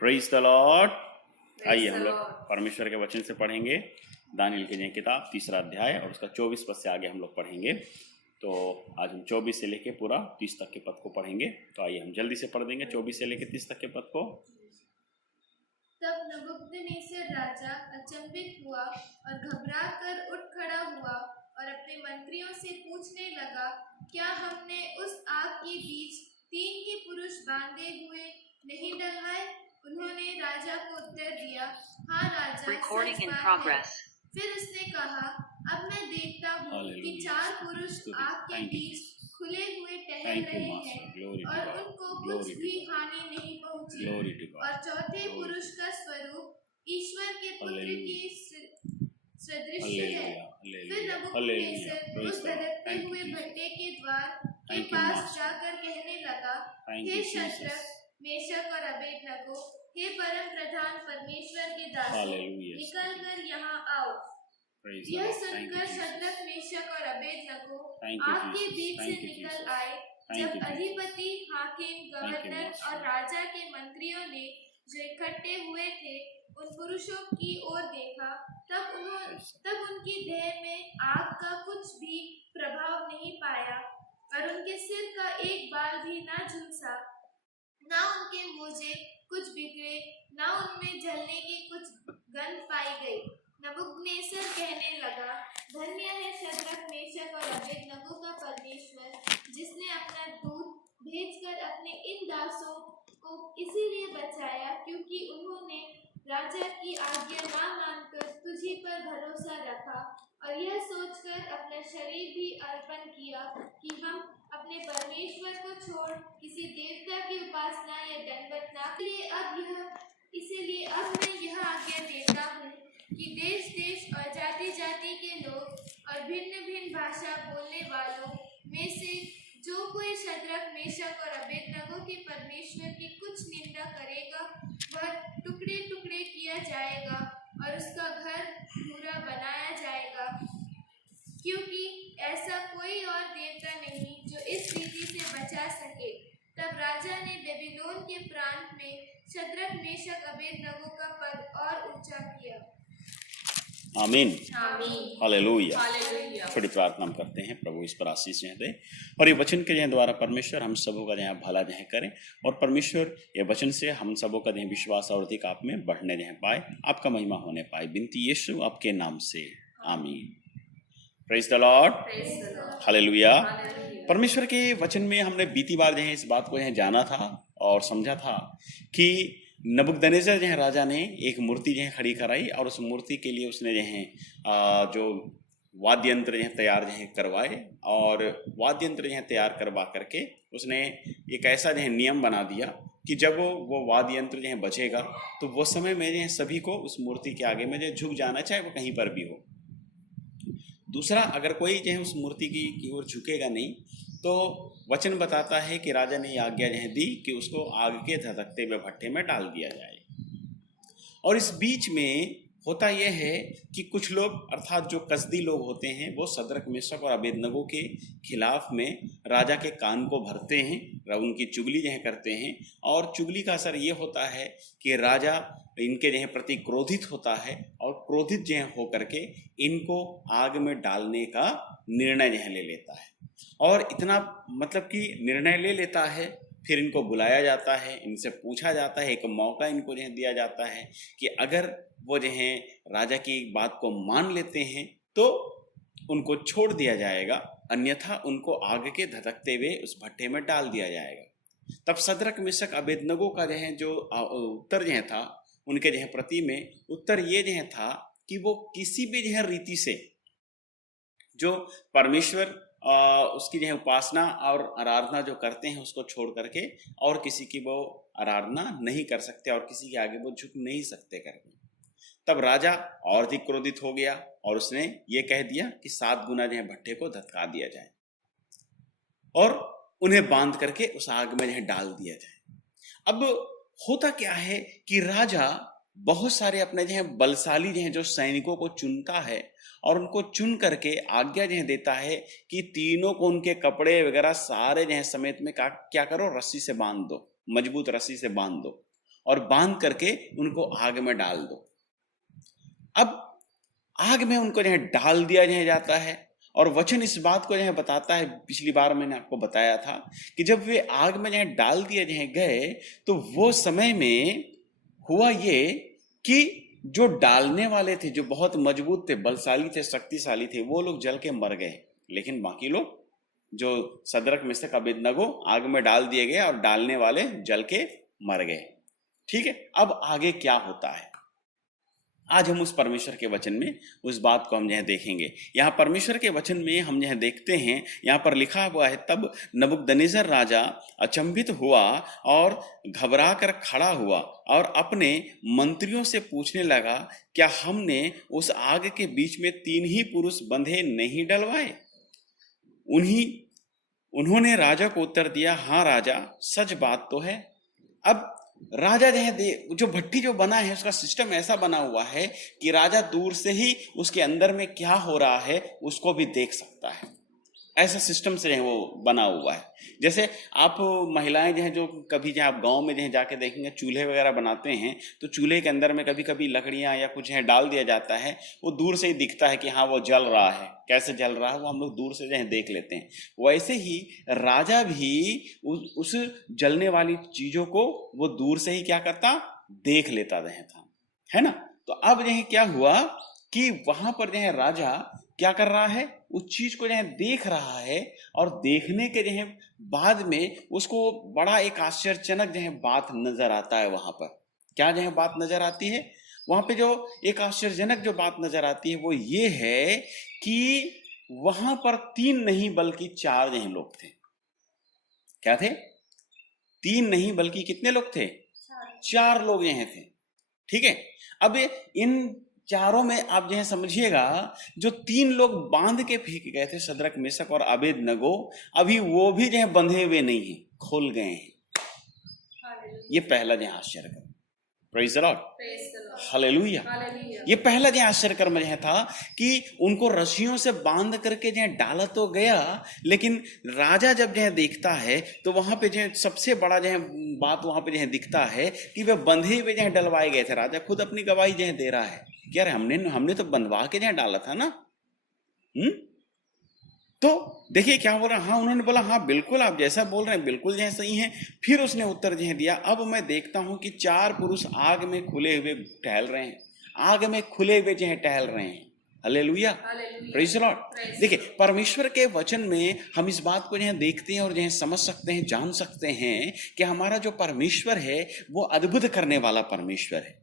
Praise the Lord. आइए हम लोग परमेश्वर के वचन से पढ़ेंगे दानिएल की नई किताब 3रा अध्याय और उसका 24 पद से आगे हम लोग पढ़ेंगे। तो आज हम 24 से लेके पूरा 30 तक के पद को पढ़ेंगे। तो आइए हम जल्दी से पढ़ देंगे 24 से लेके 30 तक के पद को। तब नबूकदनेस्सर राजा अचंभित हुआ और घबरा कर उठ खड़ा हुआ और अपने मंत्रियों से पूछने लगा, क्या हमने उस आग के बीच 3 ही पुरुष बांधे हुए नहीं डलवाए? उन्होंने राजा को उत्तर दिया, हाँ राजा, सच बात है। फिर उसने कहा, अब मैं देखता हूँ कि 4 पुरुष आग के बीच खुले हुए टहल रहे हैं और उनको कुछ भी हानि नहीं पहुंची, और चौथे पुरुष का स्वरूप ईश्वर के पुत्र के सदृश है। फिर नबूकदनेस्सर उस धधकते हुए भट्टे के द्वार के पास जाकर कहने लगा, हे शद्रक, मेशक और अबेदनगो, हे परम प्रधान परमेश्वर के दासों, निकल कर यहाँ आओ। यह सुनकर शद्रक, मेशक और अबेदनगो आग के बीच से निकल आए। जब अधिपति, हाकिम, गवर्नर और राजा के मंत्रियों ने जो इकट्ठे हुए थे उन पुरुषों की ओर देखा, तब उनकी देह में आग का कुछ भी प्रभाव नहीं पाया और उनके सिर का एक बाल भी ना झुलसा, ना उनके मोजे कुछ बिगड़े, ना उनमें जलने की कुछ गंध पाई गई। नबूकदनेस्सर कहने लगा, धन्य है शद्रक, मेशक और अबेदनगो का परमेश्वर, जिसने अपना दूत भेजकर अपने इन दासों को इसीलिए बचाया क्योंकि उन्होंने राजा की आज्ञा ना मानकर तुझी पर भरोसा रखा और यह सोचकर अपना शरीर भी अर्पण किया कि हम अपने परमेश्वर को छोड़ किसी देवता की उपासना या दंडवत ना करें। इसीलिए अब मैं यह आज्ञा देता हूँ कि देश देश और जाति जाति के लोग और भिन्न भिन्न भाषा बोलने वालों में से जो कोई शद्रक, मेशक और अबेदनगो के परमेश्वर की कुछ निंदा करेगा, वह टुकड़े टुकड़े किया जाएगा और उसका घर भूरा बनाया जाएगा, क्योंकि ऐसा कोई और देवता नहीं जो इस रीति से बचा सके। तब राजा ने बेबीलोन के प्रांत में शद्रक, मेशक, अबेदनगो का पद और ऊंचा किया। आमीन, हालेलुया। थोड़ी प्रार्थना हम करते हैं, प्रभु इस पर आशीष दे और ये वचन के द्वारा परमेश्वर हम सबों का भला करें और परमेश्वर ये वचन से हम सबों का विश्वास और अधिक आप में बढ़ने पाए, आपका महिमा होने पाए, बिनती यीशु आपके नाम से, आमीन। Praise the Lord, hallelujah. परमेश्वर के वचन में हमने बीती बार इस बात को जाना था और समझा था कि नबूकदनेस्सर राजा ने एक मूर्ति खड़ी कराई और उस मूर्ति के लिए उसने जो वाद्य यंत्र तैयार करवाए और वाद्य यंत्र तैयार करवा करके उसने एक ऐसा नियम बना दिया कि जब वो वाद्य यंत्र बजेगा तो वो समय में सभी को उस मूर्ति के आगे में झुक जाना, चाहे वो कहीं पर भी हो। दूसरा, अगर कोई उस मूर्ति की ओर झुकेगा नहीं तो वचन बताता है कि राजा ने आज्ञा दी कि उसको आग के धधकते हुए भट्टे में डाल दिया जाए। और इस बीच में होता यह है कि कुछ लोग अर्थात जो कसदी लोग होते हैं वो शद्रक, मेशक और अबेदनगो के खिलाफ में राजा के कान को भरते हैं, उनकी चुगली करते हैं और चुगली का असर ये होता है कि राजा इनके प्रति क्रोधित होता है और क्रोधित होकर के इनको आग में डालने का निर्णय ले लेता है। और इतना मतलब कि निर्णय ले लेता है, फिर इनको बुलाया जाता है, इनसे पूछा जाता है, एक मौका इनको दिया जाता है कि अगर वो राजा की बात को मान लेते हैं तो उनको छोड़ दिया जाएगा, अन्यथा उनको आग के धधकते हुए उस भट्टे में डाल दिया जाएगा। तब शद्रक, मेशक, अबेदनगो का जो उत्तर था उनके प्रति में उत्तर ये था कि वो किसी भी रीति से जो परमेश्वर उसकी उपासना और आराधना जो करते हैं उसको छोड़ करके और किसी की वो आराधना नहीं कर सकते और किसी के आगे वो झुक नहीं सकते करके। तब राजा और अधिक क्रोधित हो गया और उसने ये कह दिया कि 7 गुना भट्टे को धधका दिया जाए और उन्हें बांध करके उस आग में डाल दिया जाए। अब होता क्या है कि राजा बहुत सारे अपने बलशाली जो सैनिकों को चुनता है और उनको चुन करके आज्ञा देता है कि तीनों को उनके कपड़े वगैरह सारे समेत में क्या करो, रस्सी से बांध दो, मजबूत रस्सी से बांध दो और बांध करके उनको आग में डाल दो। अब आग में उनको जो है डाल दिया जाता है, और वचन इस बात को जो है बताता है, पिछली बार मैंने आपको बताया था कि जब वे आग में जो है डाल दिए गए तो वो समय में हुआ ये कि जो डालने वाले थे, जो बहुत मजबूत थे, बलशाली थे, शक्तिशाली थे, वो लोग जल के मर गए, लेकिन बाकी लोग जो सदरक मेशक अबेदनगो आग में डाल दिए गए और डालने वाले जल के मर गए। ठीक है, अब आगे क्या होता है, आज हम उस परमेश्वर के वचन में उस बात को हम यह देखेंगे। यहाँ परमेश्वर के वचन में हम यह देखते हैं, यहाँ पर लिखा हुआ है, तब नबूकदनेस्सर राजा अचंभित हुआ और घबरा कर खड़ा हुआ और अपने मंत्रियों से पूछने लगा, क्या हमने उस आग के बीच में 3 ही पुरुष बंधे नहीं डलवाए? उन्होंने राजा को उत्तर दिया, हाँ राजा, सच बात तो है। अब राजा जो भट्टी जो बना है उसका सिस्टम ऐसा बना हुआ है कि राजा दूर से ही उसके अंदर में क्या हो रहा है उसको भी देख सकता है। ऐसा सिस्टम से वो बना हुआ है। जैसे आप महिलाएं जो कभी आप गांव में जाके देखेंगे, चूल्हे वगैरह बनाते हैं तो चूल्हे के अंदर में कभी कभी लकड़ियां या कुछ डाल दिया जाता है, वो दूर से ही दिखता है कि हाँ वो जल रहा है। कैसे जल रहा है वो हम लोग दूर से देख लेते हैं। वैसे ही राजा भी उस जलने वाली चीजों को वो दूर से ही क्या करता, देख लेता था, है ना। तो अब क्या हुआ कि वहां पर राजा क्या कर रहा है, उस चीज को देख रहा है, और देखने के बाद में उसको बड़ा एक आश्चर्यजनक बात नजर आता है। वहां पर क्या बात नजर आती है, वहां पे जो एक आश्चर्यजनक जो बात नजर आती है वो ये है कि वहां पर 3 नहीं बल्कि 4 लोग थे। क्या थे? 3 नहीं बल्कि कितने लोग थे? 4 लोग थे। ठीक है, अब इन चारों में आप समझिएगा, जो 3 लोग बांध के फेंके गए थे, सदरक मेशक और अबेदनगो, अभी वो भी बंधे हुए नहीं है, खुल गए हैं। ये पहला आश्चर्य कर्म। Praise the Lord, hallelujah. ये पहला आश्चर्य कर्म था कि उनको रस्सियों से बांध करके डाला तो गया, लेकिन राजा जब देखता है तो वहां पे सबसे बड़ा बात वहां पे दिखता है कि वे बंधे हुए डलवाए गए थे। राजा खुद अपनी गवाही दे रहा है कि यार हमने तो बंधवा के डाला था ना। तो देखिए क्या हो रहा। हाँ, उन्होंने बोला, हाँ बिल्कुल आप जैसा बोल रहे हैं बिल्कुल सही है। फिर उसने उत्तर दिया, अब मैं देखता हूं कि 4 पुरुष आग में खुले हुए टहल रहे हैं, आग में खुले हुए टहल रहे हैं। Hallelujah, praise the Lord. देखिए, परमेश्वर के वचन में हम इस बात को देखते हैं और समझ सकते हैं, जान सकते हैं कि हमारा जो परमेश्वर है वो अद्भुत करने वाला परमेश्वर है,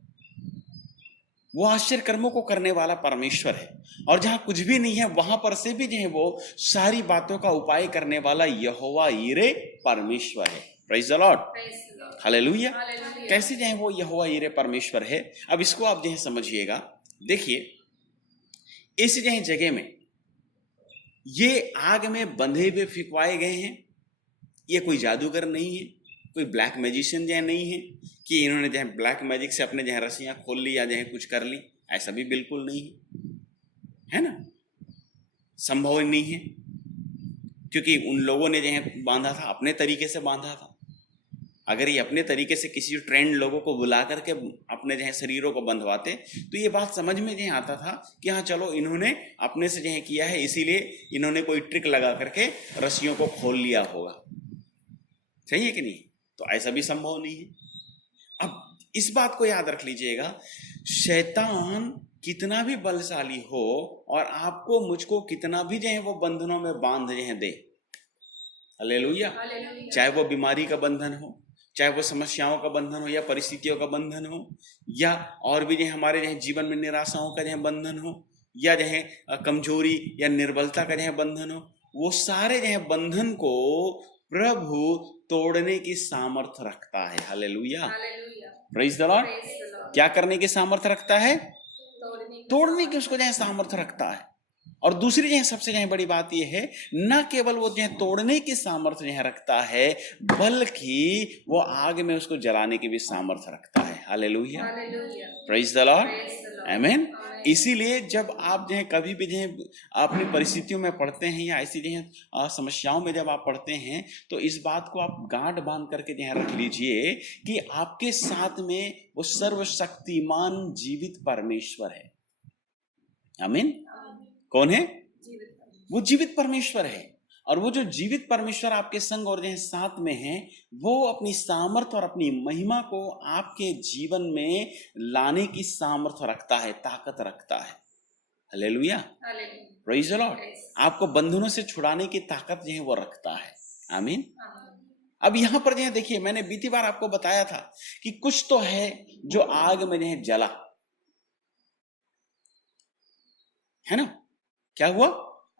वो आश्चर्य कर्मों को करने वाला परमेश्वर है। और जहां कुछ भी नहीं है वहां पर से भी वो सारी बातों का उपाय करने वाला यहोवा यिरे परमेश्वर है। Praise the Lord, hallelujah. कैसे वो यहोवा यिरे परमेश्वर है, अब इसको आप समझिएगा। देखिए, इस जगह में ये आग में बंधे हुए फिकवाए गए हैं। ये कोई जादूगर नहीं है, कोई ब्लैक मैजिशियन नहीं है कि इन्होंने ब्लैक मैजिक से अपने रस्सियां खोल ली या कुछ कर ली। ऐसा भी बिल्कुल नहीं है ना, संभव नहीं है, क्योंकि उन लोगों ने बांधा था, अपने तरीके से बांधा था। अगर ये अपने तरीके से किसी ट्रेंड लोगों को बुला करके अपने शरीरों को बंधवाते तो ये बात समझ में आता था कि हाँ चलो इन्होंने अपने से किया है, इसीलिए इन्होंने कोई ट्रिक लगा करके रस्सियों को खोल लिया होगा। सही है कि नहीं? तो ऐसा भी संभव नहीं है। अब इस बात को याद रख लीजिएगा, शैतान कितना भी बलशाली हो और आपको मुझको कितना भी वो बंधनों में बांध दे, हालेलुया, चाहे वो बीमारी का बंधन हो, चाहे वो समस्याओं का बंधन हो, या परिस्थितियों का बंधन हो, या और भी हमारे जीवन में निराशाओं का बंधन हो, या कमजोरी या निर्बलता का बंधन हो, वो सारे बंधन को प्रभु तोड़ने की सामर्थ रखता है। Hallelujah, praise the Lord. क्या करने की सामर्थ रखता है? तोड़ने की उसको सामर्थ रखता है। और दूसरी सबसे बड़ी बात यह है, न केवल वो तोड़ने की सामर्थ रखता है, बल्कि वो आग में उसको जलाने की भी सामर्थ रखता है। Hallelujah, hallelujah, praise the Lord, praise the Lord, आमीन। आमीन। इसीलिए जब आप जो है कभी भी जो है अपनी परिस्थितियों में पढ़ते हैं या ऐसी जो है समस्याओं में जब आप पढ़ते हैं, तो इस बात को आप गांठ बांध करके जो है रख लीजिए कि आपके साथ में वो सर्वशक्तिमान जीवित परमेश्वर है। आमीन। कौन है? वो जीवित परमेश्वर है। और वो जो जीवित परमेश्वर आपके संग और जो है साथ में है, वो अपनी सामर्थ्य और अपनी महिमा को आपके जीवन में लाने की सामर्थ्य रखता है, ताकत रखता है। Hallelujah, praise the Lord. आपको बंधनों से छुड़ाने की ताकत जो है वो रखता है। आमीन। अब यहां पर जो है देखिए, मैंने बीती बार आपको बताया था कि कुछ तो है जो आग में जो है जला, है ना? क्या हुआ?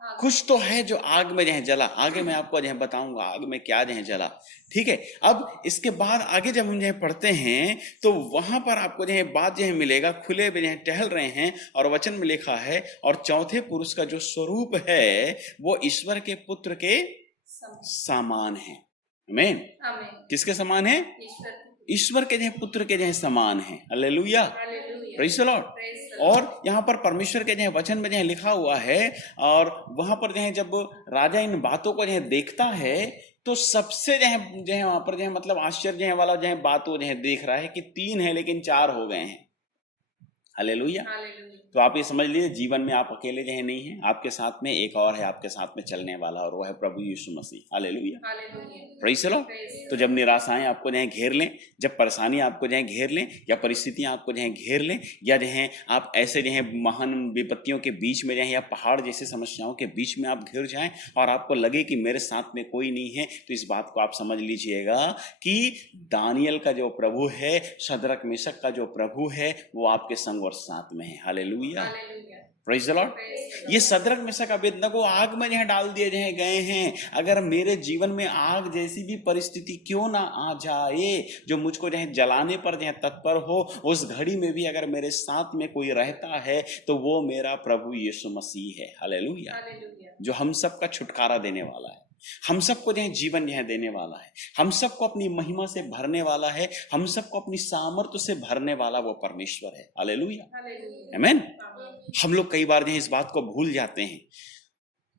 कुछ तो है जो आग में जो है जला। आगे मैं आपको जो है बताऊंगा आग में क्या जो है जला, ठीक है। अब इसके बाद आगे जब हम जो है पढ़ते हैं तो वहां पर आपको जो है बात जो है मिलेगा, खुले में जो है टहल रहे हैं और वचन में लिखा है, और चौथे पुरुष का जो स्वरूप है वो ईश्वर के पुत्र के समान है। आमीन। किसके समान है? ईश्वर के जो है पुत्र के जो है समान है। Hallelujah, praise the Lord. और यहाँ पर परमेश्वर के जो है वचन में जो है लिखा हुआ है, और वहां पर जो है जब राजा इन बातों को जो है देखता है तो सबसे जो है वहां पर जो है मतलब आश्चर्य वाला जो है बात वो जो है देख रहा है कि 3 है लेकिन 4 हो गए हैं। हालेलुया। तो आप ये समझ लीजिए, जीवन में आप अकेले जो है नहीं है, आपके साथ में एक और है आपके साथ में चलने वाला, और वो है प्रभु Yeshu Masih. Hallelujah, praise the lord. तो जब निराशाएं आपको जो है घेर लें, जब परेशानी आपको जो है घेर लें, या परिस्थितियां आपको जो है घेर लें, या जो है आप ऐसे जो है महान विपत्तियों के बीच में जाएं, या पहाड़ जैसे समस्याओं के बीच में आप घिर जाएं और आपको लगे कि मेरे साथ में कोई नहीं है, तो इस बात को आप समझ लीजिएगा कि दानियल का जो प्रभु है, शद्रक मेशक का जो प्रभु है, वो आपके संग और साथ में है। Hallelujah, praise the Lord. ये शद्रक मेशक अबेदनगो आग में जो है डाल दिए गए हैं। अगर मेरे जीवन में आग जैसी भी परिस्थिति क्यों ना आ जाए जो मुझको जो है जलाने पर जो है तत्पर हो, उस घड़ी में भी अगर मेरे साथ में कोई रहता है तो वो मेरा प्रभु यीशु मसीह है। हालेलुया, जो हम सबका छुटकारा देने वाला है, हम सबको जो है जीवन यह देने वाला है, हम सबको अपनी महिमा से भरने वाला है, हम सबको अपनी सामर्थ्य से भरने वाला वो परमेश्वर है। हालेलुया, आमीन। हम लोग कई बार जो है इस बात को भूल जाते हैं।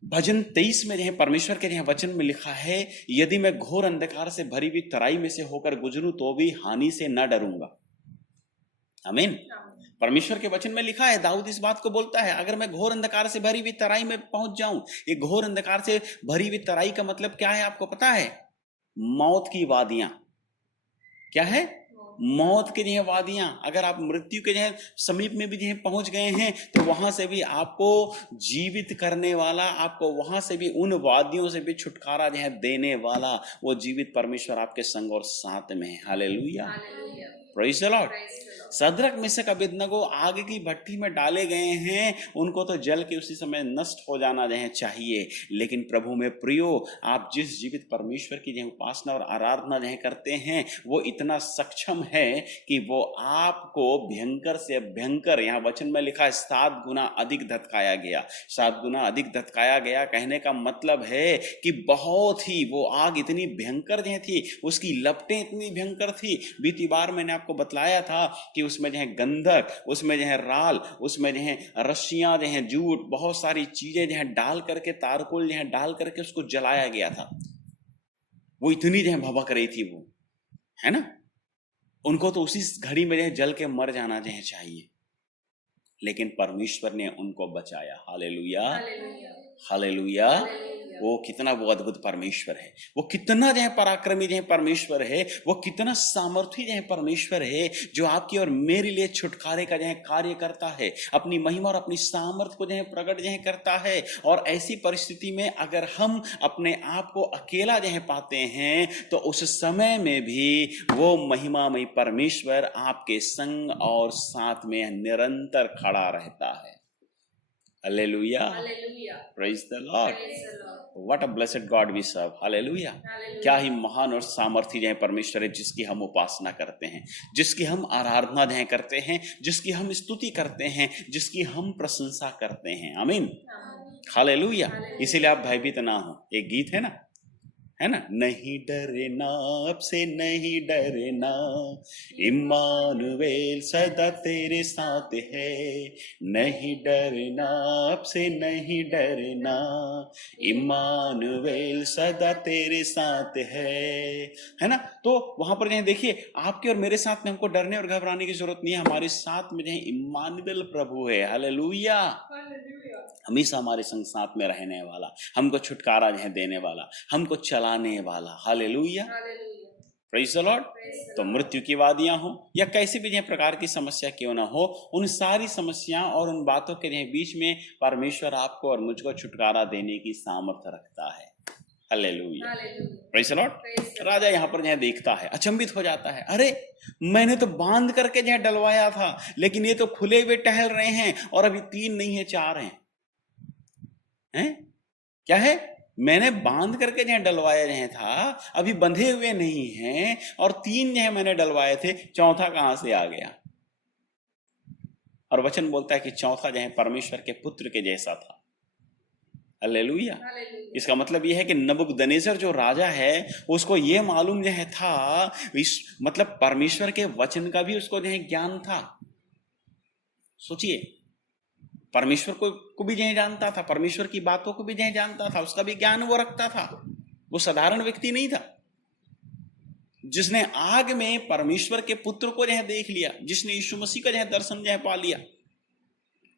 भजन 23 में जो है परमेश्वर के जो है वचन में लिखा है, यदि मैं घोर अंधकार से भरी हुई तराई में से होकर गुजरूं तो भी हानि से न डरूंगा। आमीन। परमेश्वर के वचन में लिखा है, दाऊद इस बात को बोलता है, अगर मैं घोर अंधकार से भरी हुई तराई में पहुंच जाऊं। ये घोर अंधकार से भरी हुई तराई का मतलब क्या है आपको पता है? मौत की वादियां। क्या है? मौत की जो है वादियां। अगर आप मृत्यु के जो है समीप में भी जो है पहुंच गए हैं तो वहां से भी आपको जीवित करने वाला, आपको वहां से भी उन वादियों से भी छुटकारा जो है देने वाला वो जीवित परमेश्वर आपके संग और साथ में है। Hallelujah, praise the Lord. Shadrach Meshach Abednego आग की भट्टी में डाले गए हैं, उनको तो जल के उसी समय नष्ट हो जाना जो चाहिए, लेकिन प्रभु में प्रियो, आप जिस जीवित परमेश्वर की जो उपासना और आराधना जो करते हैं वो इतना सक्षम है कि वो आपको भयंकर से भयंकर, यहाँ वचन में लिखा है 7 गुना अधिक धतकाया गया। 7 गुना अधिक धतकाया गया कहने का मतलब है कि बहुत ही वो आग इतनी भयंकर जो थी, उसकी लपटें इतनी भयंकर थी। बीती बार मैंने आपको बतलाया था कि उसमें जो है गंधक, उसमें जो है राल, उसमें जो है रस्सियां जो है जूट, बहुत सारी चीजें जो है डाल करके, तारकोल जो है डाल करके उसको जलाया गया था। वो इतनी जो है भभक रही थी वो, है ना। उनको तो उसी घड़ी में जो है जल के मर जाना जो है चाहिए, लेकिन परमेश्वर ने उनको बचाया। Hallelujah, hallelujah. वो कितना वो अद्भुत परमेश्वर है, वो कितना जो है पराक्रमी जो है परमेश्वर है, वो कितना सामर्थी जो है परमेश्वर है, जो आपकी और मेरे लिए छुटकारे का जो है कार्य करता है, अपनी महिमा और अपनी सामर्थ्य को जो है प्रकट जो है करता है। और ऐसी परिस्थिति में अगर हम अपने आप को अकेला जो है पाते हैं तो उस समय में भी वो महिमामय परमेश्वर आपके संग और साथ में निरंतर खड़ा रहता है। Hallelujah, praise the Lord. What a blessed God we serve. Hallelujah, क्या ही महान और सामर्थी जो है परमेश्वर है जिसकी हम उपासना करते हैं, जिसकी हम आराधना जो है करते हैं, जिसकी हम स्तुति करते हैं, जिसकी हम प्रशंसा करते हैं। आमीन, हालेलुया। इसीलिए आप भयभीत ना हो। एक गीत है ना, है ना, नहीं डरना अब से नहीं डरना, इम्मानुएल सदा तेरे साथ है, नहीं डरना अब से नहीं डरना, इम्मानुएल सदा तेरे साथ है ना। तो वहां पर देखिए, आपके और मेरे साथ में हमको डरने और घबराने की जरूरत नहीं है, हमारे साथ में इम्मानुएल प्रभु है, हालेलुया, हमेशा हमारे संग साथ में रहने वाला, हमको छुटकारा देने वाला, हमको चलाने वाला, हालेलुया, प्रेज़ द लॉर्ड। तो मृत्यु की वादियां हो या कैसी भी प्रकार की समस्या क्यों ना हो, उन सारी समस्याओं और उन बातों के बीच में परमेश्वर आपको और मुझको छुटकारा देने की सामर्थ्य रखता है, हालेलुया, प्रेज़ द लॉर्ड। राजा यहाँ पर देखता है, अचंभित हो जाता है, अरे मैंने तो बांध करके डलवाया था, लेकिन ये तो खुले हुए टहल रहे हैं, और अभी 3 नहीं है 4 हैं, क्या है, मैंने बांध करके डलवाया था, अभी बंधे हुए नहीं हैं, और 3 मैंने डलवाए थे, चौथा कहां से आ गया। और वचन बोलता है कि चौथा परमेश्वर के पुत्र के जैसा था, हालेलुया। इसका मतलब यह है कि नबूकदनेस्सर जो राजा है, उसको ये मालूम था, इस मतलब परमेश्वर के वचन का भी उसको ज्ञान था। सोचिए, परमेश्वर को भी जानता था, परमेश्वर की बातों को भी जानता था, उसका भी ज्ञान वो रखता था, वो साधारण व्यक्ति नहीं था। जिसने आग में परमेश्वर के पुत्र को देख लिया, जिसने यीशु मसीह का दर्शन पा लिया,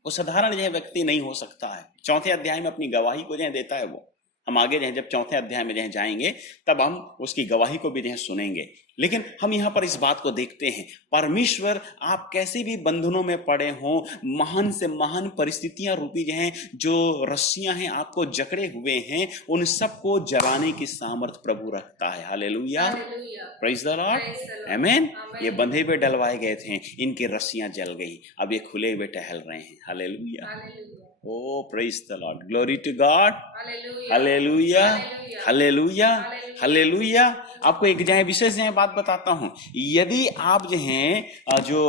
वो साधारण व्यक्ति नहीं हो सकता है। चौथे अध्याय में अपनी गवाही को देता है वो। हम आगे जब चौथे अध्याय में जाएंगे, तब हम उसकी गवाही को भी सुनेंगे। लेकिन हम यहाँ पर इस बात को देखते हैं, परमेश्वर आप कैसे भी बंधनों में पड़े हों, महान से महान परिस्थितियां रूपी जो रस्सियां हैं आपको जकड़े हुए हैं, उन सबको जलाने की सामर्थ प्रभु रखता है, हालेलुया, प्रेज़ द लॉर्ड, आमीन। ये बंधे हुए डलवाए गए थे, इनकी रस्सियां जल गई, अब ये खुले हुए टहल रहे हैं, hallelujah, O praise the Lord, glory to God, hallelujah, hallelujah, hallelujah. आपको एक विशेष बात बताता हूं, यदि आप जो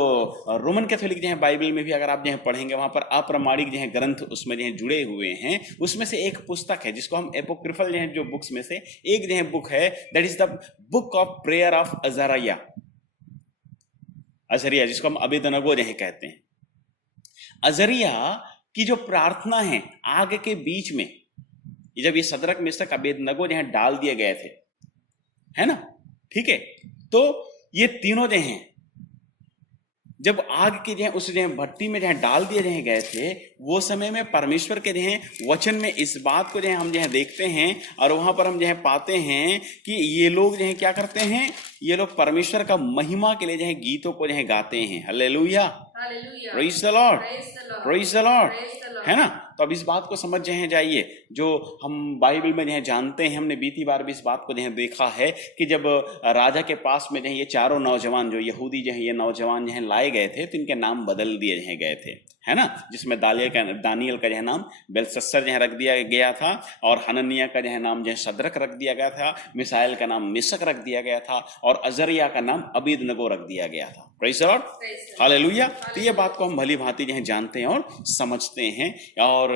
रोमन कैथोलिक बाइबल में भी अगर आप पढ़ेंगे, वहां पर अप्रमाणिक ग्रंथ उसमें जुड़े हुए हैं, उसमें से एक पुस्तक है जिसको हम एपोक्रिफल जो बुक्स में से एक बुक है, that is the book of prayer of Azariah, Azariah जिसको हम अबेदनगो कहते हैं। अज़रिया की जो प्रार्थना है आग के बीच में, जब ये सदरक मेशक अबेदनगो डाल दिए गए थे, है ना, ठीक है, तो ये तीनों जब आग के उस भट्टी में डाल दिए गए थे, वो समय में परमेश्वर के वचन में इस बात को हम देखते हैं, और वहां पर हम पाते हैं कि ये लोग क्या करते हैं, ये लोग परमेश्वर का महिमा के लिए गीतों को गाते हैं, hallelujah, praise the Lord, praise the Lord, है ना। तो अब इस बात को समझ जाइए, जो हम बाइबल में जानते हैं, हमने बीती बार भी इस बात को देखा है कि जब राजा के पास में ये चारों नौजवान जो यहूदी ये नौजवान लाए गए थे, तो इनके नाम बदल दिए गए थे, है ना, जिसमें दानियल का नाम बेलशस्सर रख दिया गया था, और हनन्याह का नाम सदरक रख दिया गया था, मिसाएल का नाम मेशक रख दिया गया था, और अज़रिया का नाम अबेदनगो रख दिया गया था, प्रेज़ द लॉर्ड, हालेलुया। तो ये बात को हम भली भांति जानते हैं और समझते हैं, और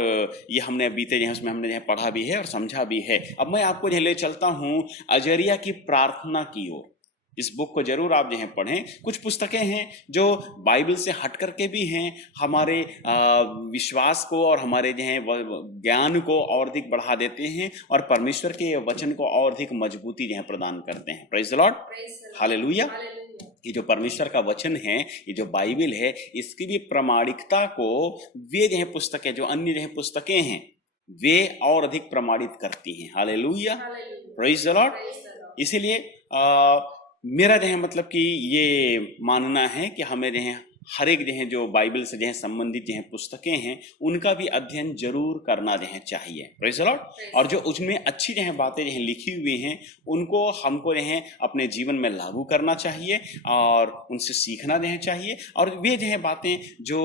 ये हमने बीते उसमें हमने पढ़ा भी है और समझा भी है। अब मैं आपको ले चलता हूं अज़रिया की प्रार्थना की ओर। इस बुक को जरूर आप पढ़ें। कुछ पुस्तकें हैं जो बाइबल से हट करके भी हैं, हमारे विश्वास को और हमारे ज्ञान को और अधिक बढ़ा देते हैं, और परमेश्वर के वचन को और अधिक मजबूती प्रदान करते हैं, प्रेज़ द लॉर्ड, हालेलुया। ये जो परमेश्वर का वचन है, ये जो बाइबल है, इसकी भी प्रामाणिकता को वे पुस्तकें, जो अन्य पुस्तकें हैं, वे और अधिक प्रमाणित करती हैं, हालेलुया, प्रेज़ द लॉर्ड। इसीलिए मेरा मतलब कि ये मानना है कि हमें हर एक जो बाइबल से संबंधित पुस्तकें हैं, उनका भी अध्ययन जरूर करना चाहिए, प्रेज़ द लॉर्ड। और जो उसमें अच्छी बातें लिखी हुई हैं, उनको हमको अपने जीवन में लागू करना चाहिए, और उनसे सीखना चाहिए, और वे बातें जो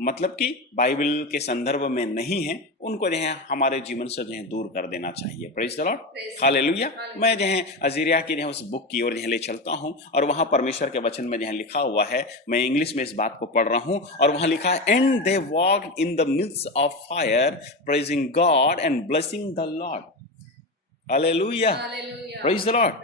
मतलब कि बाइबल के संदर्भ में नहीं है, उनको हमारे जीवन से दूर कर देना चाहिए, प्रेज़ द लॉर्ड, हालेलुया। मैं अज़रिया की उस बुक की ओर ले चलता हूँ, और वहाँ परमेश्वर के वचन में लिखा हुआ है, मैं इंग्लिश में इस बात को पढ़ रहा हूं, और वहां लिखा है, and they walked in the midst of fire praising God and blessing the Lord. Hallelujah, praise the Lord.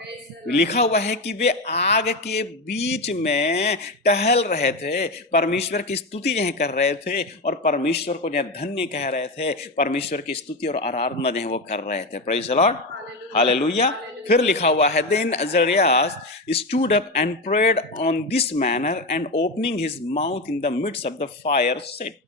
लिखा हुआ है कि वे आग के बीच में टहल रहे थे, परमेश्वर की स्तुति जो है कर रहे थे और परमेश्वर को जो है धन्य कह रहे थे, परमेश्वर की स्तुति और आराधना जो है वो कर रहे थे। Praise the Lord, hallelujah. फिर लिखा हुआ है, then Azarias stood up and prayed on this manner and opening his mouth in the midst of the fire set.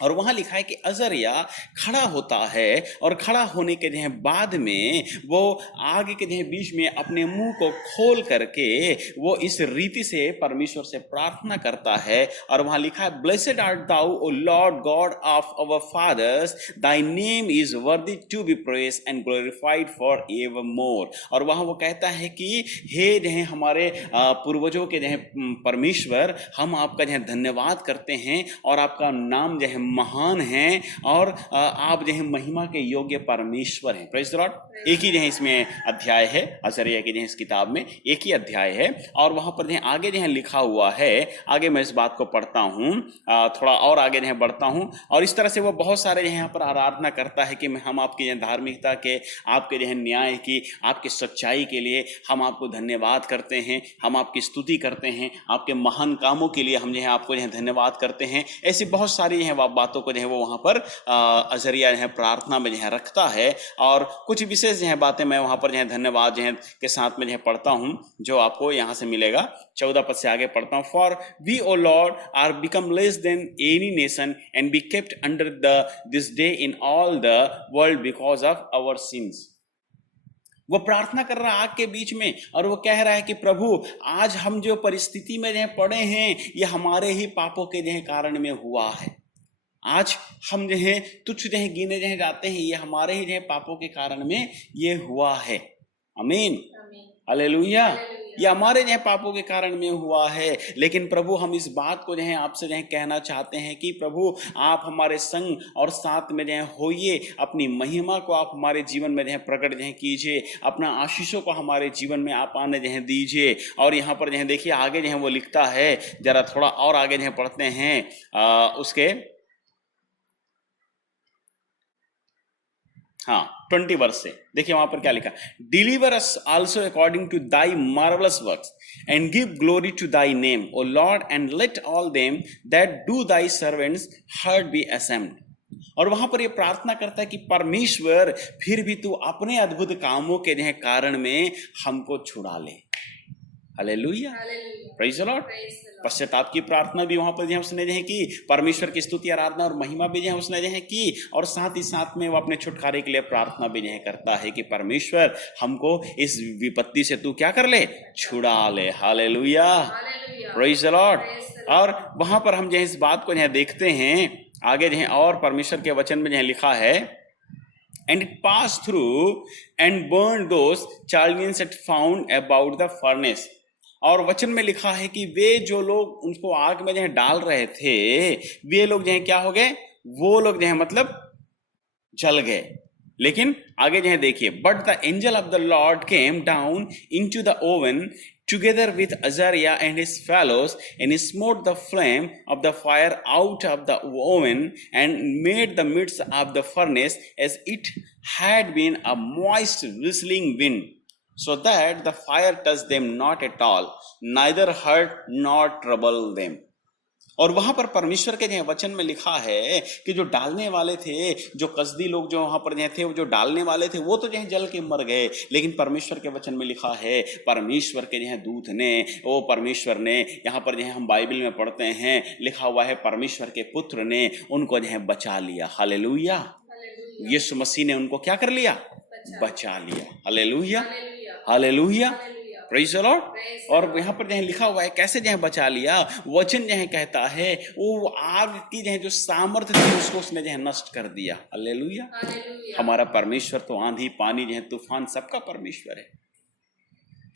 और वहां लिखा है कि अजरिया खड़ा होता है और खड़ा होने के जो बाद में वो आगे के जो बीच में अपने मुंह को खोल करके वो इस रीति से परमेश्वर से प्रार्थना करता है। और वहां लिखा है, blessed art thou O Lord God of our fathers, thy name is worthy to be praised and glorified for evermore. और वहां वो कहता है कि हे जो है हमारे पूर्वजों के जो है परमेश्वर, हम आपका जो है धन्यवाद करते हैं और आपका नाम जो है महान है और आप जो है महिमा के योग्य परमेश्वर हैं। Praise the Lord. एक ही जो है इसमें अध्याय है, अजरिया की जो है इस किताब में एक ही अध्याय है। और वहां पर जो है आगे जो है लिखा हुआ है, आगे मैं इस बात को पढ़ता हूँ, थोड़ा और आगे जो है बढ़ता हूँ। और इस तरह से वो बहुत सारे जो है यहाँ पर आराधना करता है कि हम आपकी जो धार्मिकता के, आपके जो है न्याय की, आपकी सच्चाई के लिए हम आपको धन्यवाद करते हैं, हम आपकी स्तुति करते हैं, आपके महान कामों के लिए हम जो है आपको जो है धन्यवाद करते हैं। ऐसी बहुत सारी जो है बातों को जो है वो वहां पर अजरिया जो है प्रार्थना में जो है रखता है। और कुछ विशेष जो है बातें मैं वहां पर जो है धन्यवाद जो है के साथ में जो है पढ़ता हूं, जो आपको यहां से मिलेगा। 14 पद से आगे पढ़ता हूं। For we O Lord are become less than any nation and be kept under this day in all the world because of our sins. वो प्रार्थना कर रहा है आग के बीच में और वो कह रहा है कि प्रभु, आज हम जो परिस्थिति में जो पड़े हैं ये हमारे ही पापों के जो कारण में हुआ है। आज हम जो है तुच्छ जो है गिने जो जाते हैं, ये हमारे ही जो है पापों के कारण में ये हुआ है। आमीन, हालेलुया। ये हमारे जो है पापों के कारण में हुआ है। लेकिन प्रभु, हम इस बात को जो है आपसे जो है कहना चाहते हैं कि प्रभु, आप हमारे संग और साथ में जो है होइए, अपनी महिमा को आप हमारे जीवन में जो है प्रकट जो है कीजिए, अपना आशीषों को हमारे जीवन में आप आने जो है दीजिए। और यहाँ पर जो है देखिए आगे जो है वो लिखता है, जरा थोड़ा और आगे जो है पढ़ते हैं उसके 20 वर्ष से देखिए वहां पर क्या लिखा, deliver us also according to thy marvellous works and give glory to thy name O lord and let all them that do thy servants heart be ashamed. और वहां पर ये प्रार्थना करता है कि परमेश्वर, फिर भी तू अपने अद्भुत कामों के जो है कारण में हमको छुड़ा ले। Hallelujah, praise the Lord. पश्चाताप की प्रार्थना भी वहां पर जो है उसने जो है की, परमेश्वर की स्तुति आराधना और महिमा भी जो है उसने जो है की, और साथ ही साथ में वो अपने छुटकारे के लिए प्रार्थना भी जो है करता है कि परमेश्वर, हमको इस विपत्ति से तू क्या कर ले, छुड़ा ले। Hallelujah, praise the Lord. और वहां पर हम जो है इस बात को जो है देखते हैं आगे जो है, और परमेश्वर के वचन में जो है लिखा है, and it passed through and burned those Chaldeans had found about the furnace। और वचन में लिखा है कि वे जो लोग उनको आग में जो है डाल रहे थे, वे लोग जो है क्या हो गए, वो लोग जो है मतलब जल गए। लेकिन आगे जो है देखिए, but the angel of the Lord came down into the oven together with Azariah and his fellows, and he smote the flame of the fire out of the oven and made the midst of the furnace as it had been a moist whistling wind, so that the fire touched them not at all, neither hurt nor troubled them। और वहां पर परमेश्वर के जो वचन में लिखा है कि जो डालने वाले थे, जो कसदी लोग जो वहां पर थे, वो जो डालने वाले थे, वो तो जो जल के मर गए। लेकिन परमेश्वर के वचन में लिखा है, परमेश्वर के जो दूत ने, वो परमेश्वर ने, यहाँ पर जो हम बाइबल में पढ़ते हैं लिखा हुआ है, परमेश्वर के पुत्र ने उनको जो बचा लिया। हालेलुया, यीशु मसीह ने उनको क्या कर लिया, बचा लिया। Hallelujah, hallelujah, praise the Lord. और यहाँ पर जो लिखा हुआ है कैसे जो बचा लिया, वचन जो कहता है वो आग की जो सामर्थ्य थी उसको उसने जो नष्ट कर दिया। हालेलुया, हमारा परमेश्वर तो आंधी पानी जो तूफान सबका परमेश्वर है।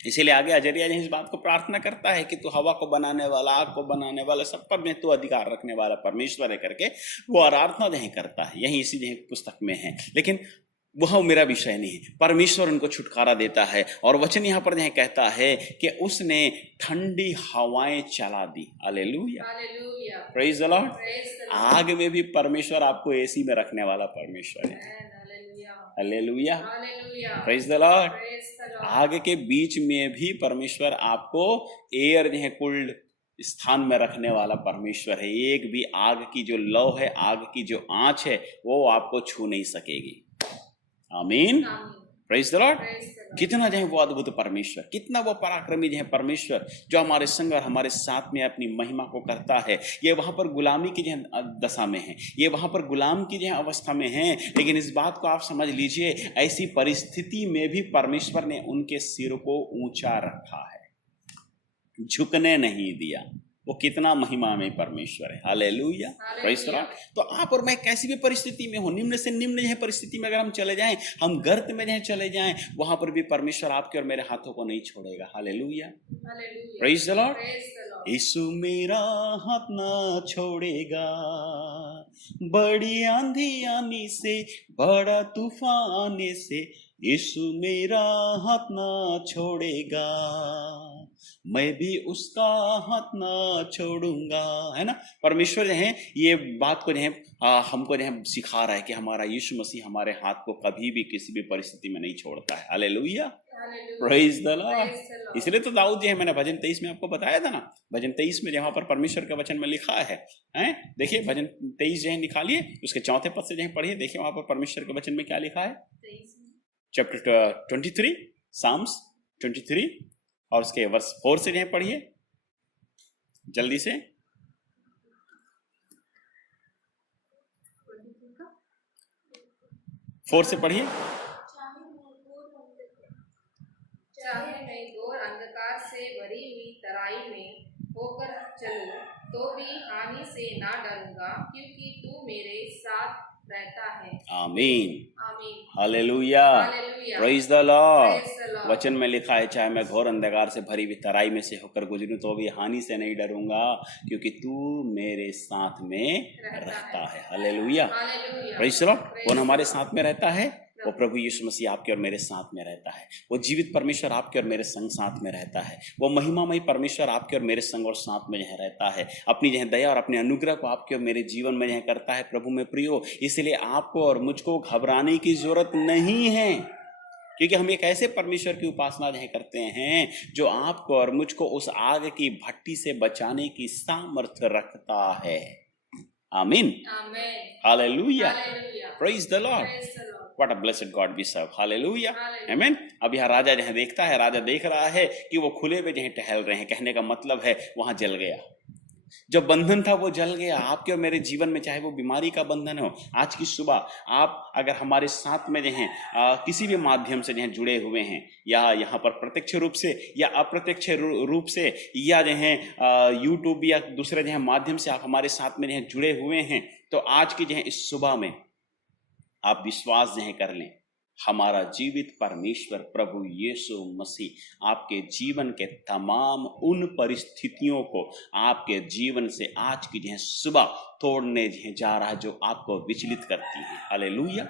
इसीलिए आगे अजरिया इस बात को प्रार्थना करता है कि तू हवा को बनाने वाला, आग को बनाने वाला, सब पर में तू अधिकार रखने वाला परमेश्वर है करके वो आराधना जो करता है। यही इसी पुस्तक में है, लेकिन वह मेरा विषय नहीं है। परमेश्वर उनको छुटकारा देता है और वचन यहाँ पर कहता है कि उसने ठंडी हवाएं चला दी। Hallelujah, praise the lord. आग में भी परमेश्वर आपको एसी में रखने वाला परमेश्वर है। Hallelujah, Hallelujah. Praise the Lord. Praise the Lord. आग के बीच में भी परमेश्वर आपको एयर जो है कुल्ड स्थान में रखने वाला परमेश्वर है। एक भी आग की जो लौ है, आग की जो आंच है, वो आपको छू नहीं सकेगी। आमीन, Amen. Praise the Lord. Praise the Lord. कितना जो है वो अद्भुत परमेश्वर, कितना वो पराक्रमी जो है परमेश्वर, जो हमारे संग और हमारे साथ में अपनी महिमा को करता है। ये वहां पर गुलामी की जो है दशा में है, ये वहां पर गुलाम की जो है अवस्था में है, लेकिन इस बात को आप समझ लीजिए, ऐसी परिस्थिति में भी परमेश्वर ने उनके सिर को ऊंचा रखा है, झुकने नहीं दिया। वो कितना महिमा में परमेश्वर है। Hallelujah, praise the lord. तो आप और मैं कैसी भी परिस्थिति में हो, निम्न से निम्न जो है परिस्थिति में अगर हम चले जाएं, हम गर्त में जो चले जाएं, वहां पर भी परमेश्वर आपके और मेरे हाथों को नहीं छोड़ेगा। Hallelujah, Hallelujah. Praise the Lord. Praise the Lord. यीशु मेरा हाथ ना छोड़ेगा, बड़ी आंधी आने से, बड़ा तूफान आने से, यीशु मेरा हाथ ना छोड़ेगा, मैं भी उसका हाथ ना छोड़ूंगा। है ना, परमेश्वर जो है ये बात को जो है हमको जो है सिखा रहा है कि हमारा यीशु मसीह हमारे हाथ को कभी भी किसी भी परिस्थिति में नहीं छोड़ता है। Hallelujah, Hallelujah. Praise the Lord. Praise the Lord. इसलिए तो दाऊद जो है, मैंने भजन 23 में आपको बताया था ना, भजन 23 में जहाँ पर परमेश्वर के वचन में लिखा है, देखिए भजन 23 जो है निकालिए, उसके 4 पद से जो है पढ़िए, देखिए वहां पर परमेश्वर के वचन में क्या लिखा है। चैप्टर 23, साम्स 23 और उसके वर्स 4 से जो है पढ़िए जल्दी से। फोर से पढ़िए। चाहे मैं घोर अंधकार से भरी हुई तराई में होकर चलूं, तो भी हानि से ना डरूंगा, क्योंकि तू मेरे साथ रहता है। आमीन, आमीन। Hallelujah, Hallelujah. Praise the Lord. Praise the Lord. वचन में लिखा है, चाहे मैं घोर अंधकार से भरी हुई तराई में से होकर गुजरूं, तो भी हानि से नहीं डरूंगा, क्योंकि तू मेरे साथ में रहता है। Hallelujah, Hallelujah. Praise the Lord. Praise कौन the हमारे Lord. साथ में रहता है? वो प्रभु यीशु मसीह आपके और मेरे साथ में रहता है। वो जीवित परमेश्वर आपके और मेरे संग साथ में रहता है। वो महिमामय परमेश्वर आपके और मेरे संग और साथ में यह रहता है। अपनी यह दया और अपने अनुग्रह को आपके और मेरे जीवन में यह करता है। प्रभु में प्रियो, इसलिए आपको और मुझको घबराने की जरूरत नहीं है, क्योंकि हम एक ऐसे परमेश्वर की उपासना जो करते हैं जो आपको और मुझको उस आग की भट्टी से बचाने की सामर्थ्य रखता है। आमीन, Amen. Hallelujah, Hallelujah. Praise the Lord. Praise the Lord. What a blessed God we serve. Hallelujah. Hallelujah. Amen. अब यहाँ राजा जहाँ देखता है, राजा देख रहा है कि वो खुले में जहाँ टहल रहे हैं, कहने का मतलब है वहां जल गया। जो बंधन था वो जल गया। आपके और मेरे जीवन में, चाहे वो बीमारी का बंधन हो, आज की सुबह आप अगर हमारे साथ में जो हैं किसी भी माध्यम से जो जुड़े हुए हैं, या यहाँ पर प्रत्यक्ष रूप से या अप्रत्यक्ष रूप से, या जो है यूट्यूब या दूसरे जो माध्यम से आप हमारे साथ में जो जुड़े हुए हैं, तो आज की जो है इस सुबह में आप विश्वास जो कर लें, हमारा जीवित परमेश्वर प्रभु यीशु मसीह आपके जीवन के तमाम उन परिस्थितियों को आपके जीवन से आज की जो सुबह तोड़ने जा रहा है, जो आपको विचलित करती है। हालेलुया,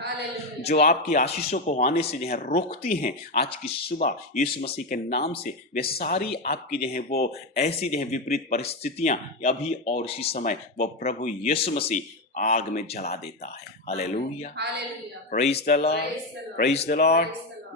जो आपकी आशीषों को आने से जो है रोकती हैं, आज की सुबह यीशु मसीह के नाम से वे सारी आपकी जो है वो ऐसी जो है विपरीत परिस्थितियां अभी और इसी समय वो प्रभु यीशु मसीह आग में जला देता है। Hallelujah, praise the Lord, praise the Lord.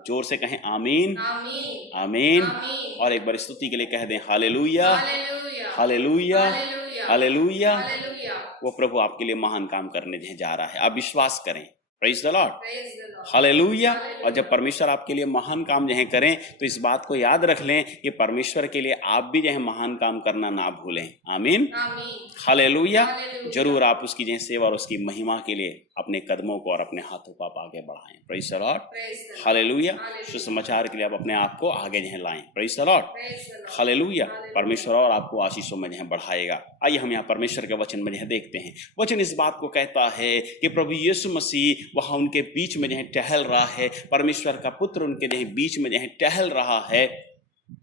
जोर से कहें आमीन, आमीन, आमीन। आमीन। और एक बार स्तुति के लिए कह दें hallelujah, hallelujah, hallelujah, hallelujah, hallelujah. Hallelujah. वो प्रभु आपके लिए महान काम करने जा रहा है, आप विश्वास करें। Praise the Lord, Praise the Lord. Hallelujah. Hallelujah. और जब परमेश्वर आपके लिए महान काम जो है करें, तो इस बात को याद रख लें कि परमेश्वर के लिए आप भी जो है महान काम करना ना भूलें। आमीन, आमीन, हालेलुया। हालेलुया। जरूर आप उसकी जो है सेवा और उसकी महिमा के लिए अपने कदमों को और अपने हाथों को आप आगे बढ़ाएं। Praise the Lord, Praise the Lord. Hallelujah. Hallelujah. सुसमाचार के लिए आप अपने आप को आगे जो है लाएं। Praise the Lord, Praise the Lord. Hallelujah. Hallelujah. परमेश्वर और आपको आशीषों में जो है बढ़ाएगा। आइए हम यहाँ परमेश्वर के वचन में जो है देखते हैं। वचन इस बात को कहता है कि प्रभु यीशु मसीह वहाँ उनके बीच में जो है टहल रहा है, परमेश्वर का पुत्र उनके जो है बीच में जो है टहल रहा है,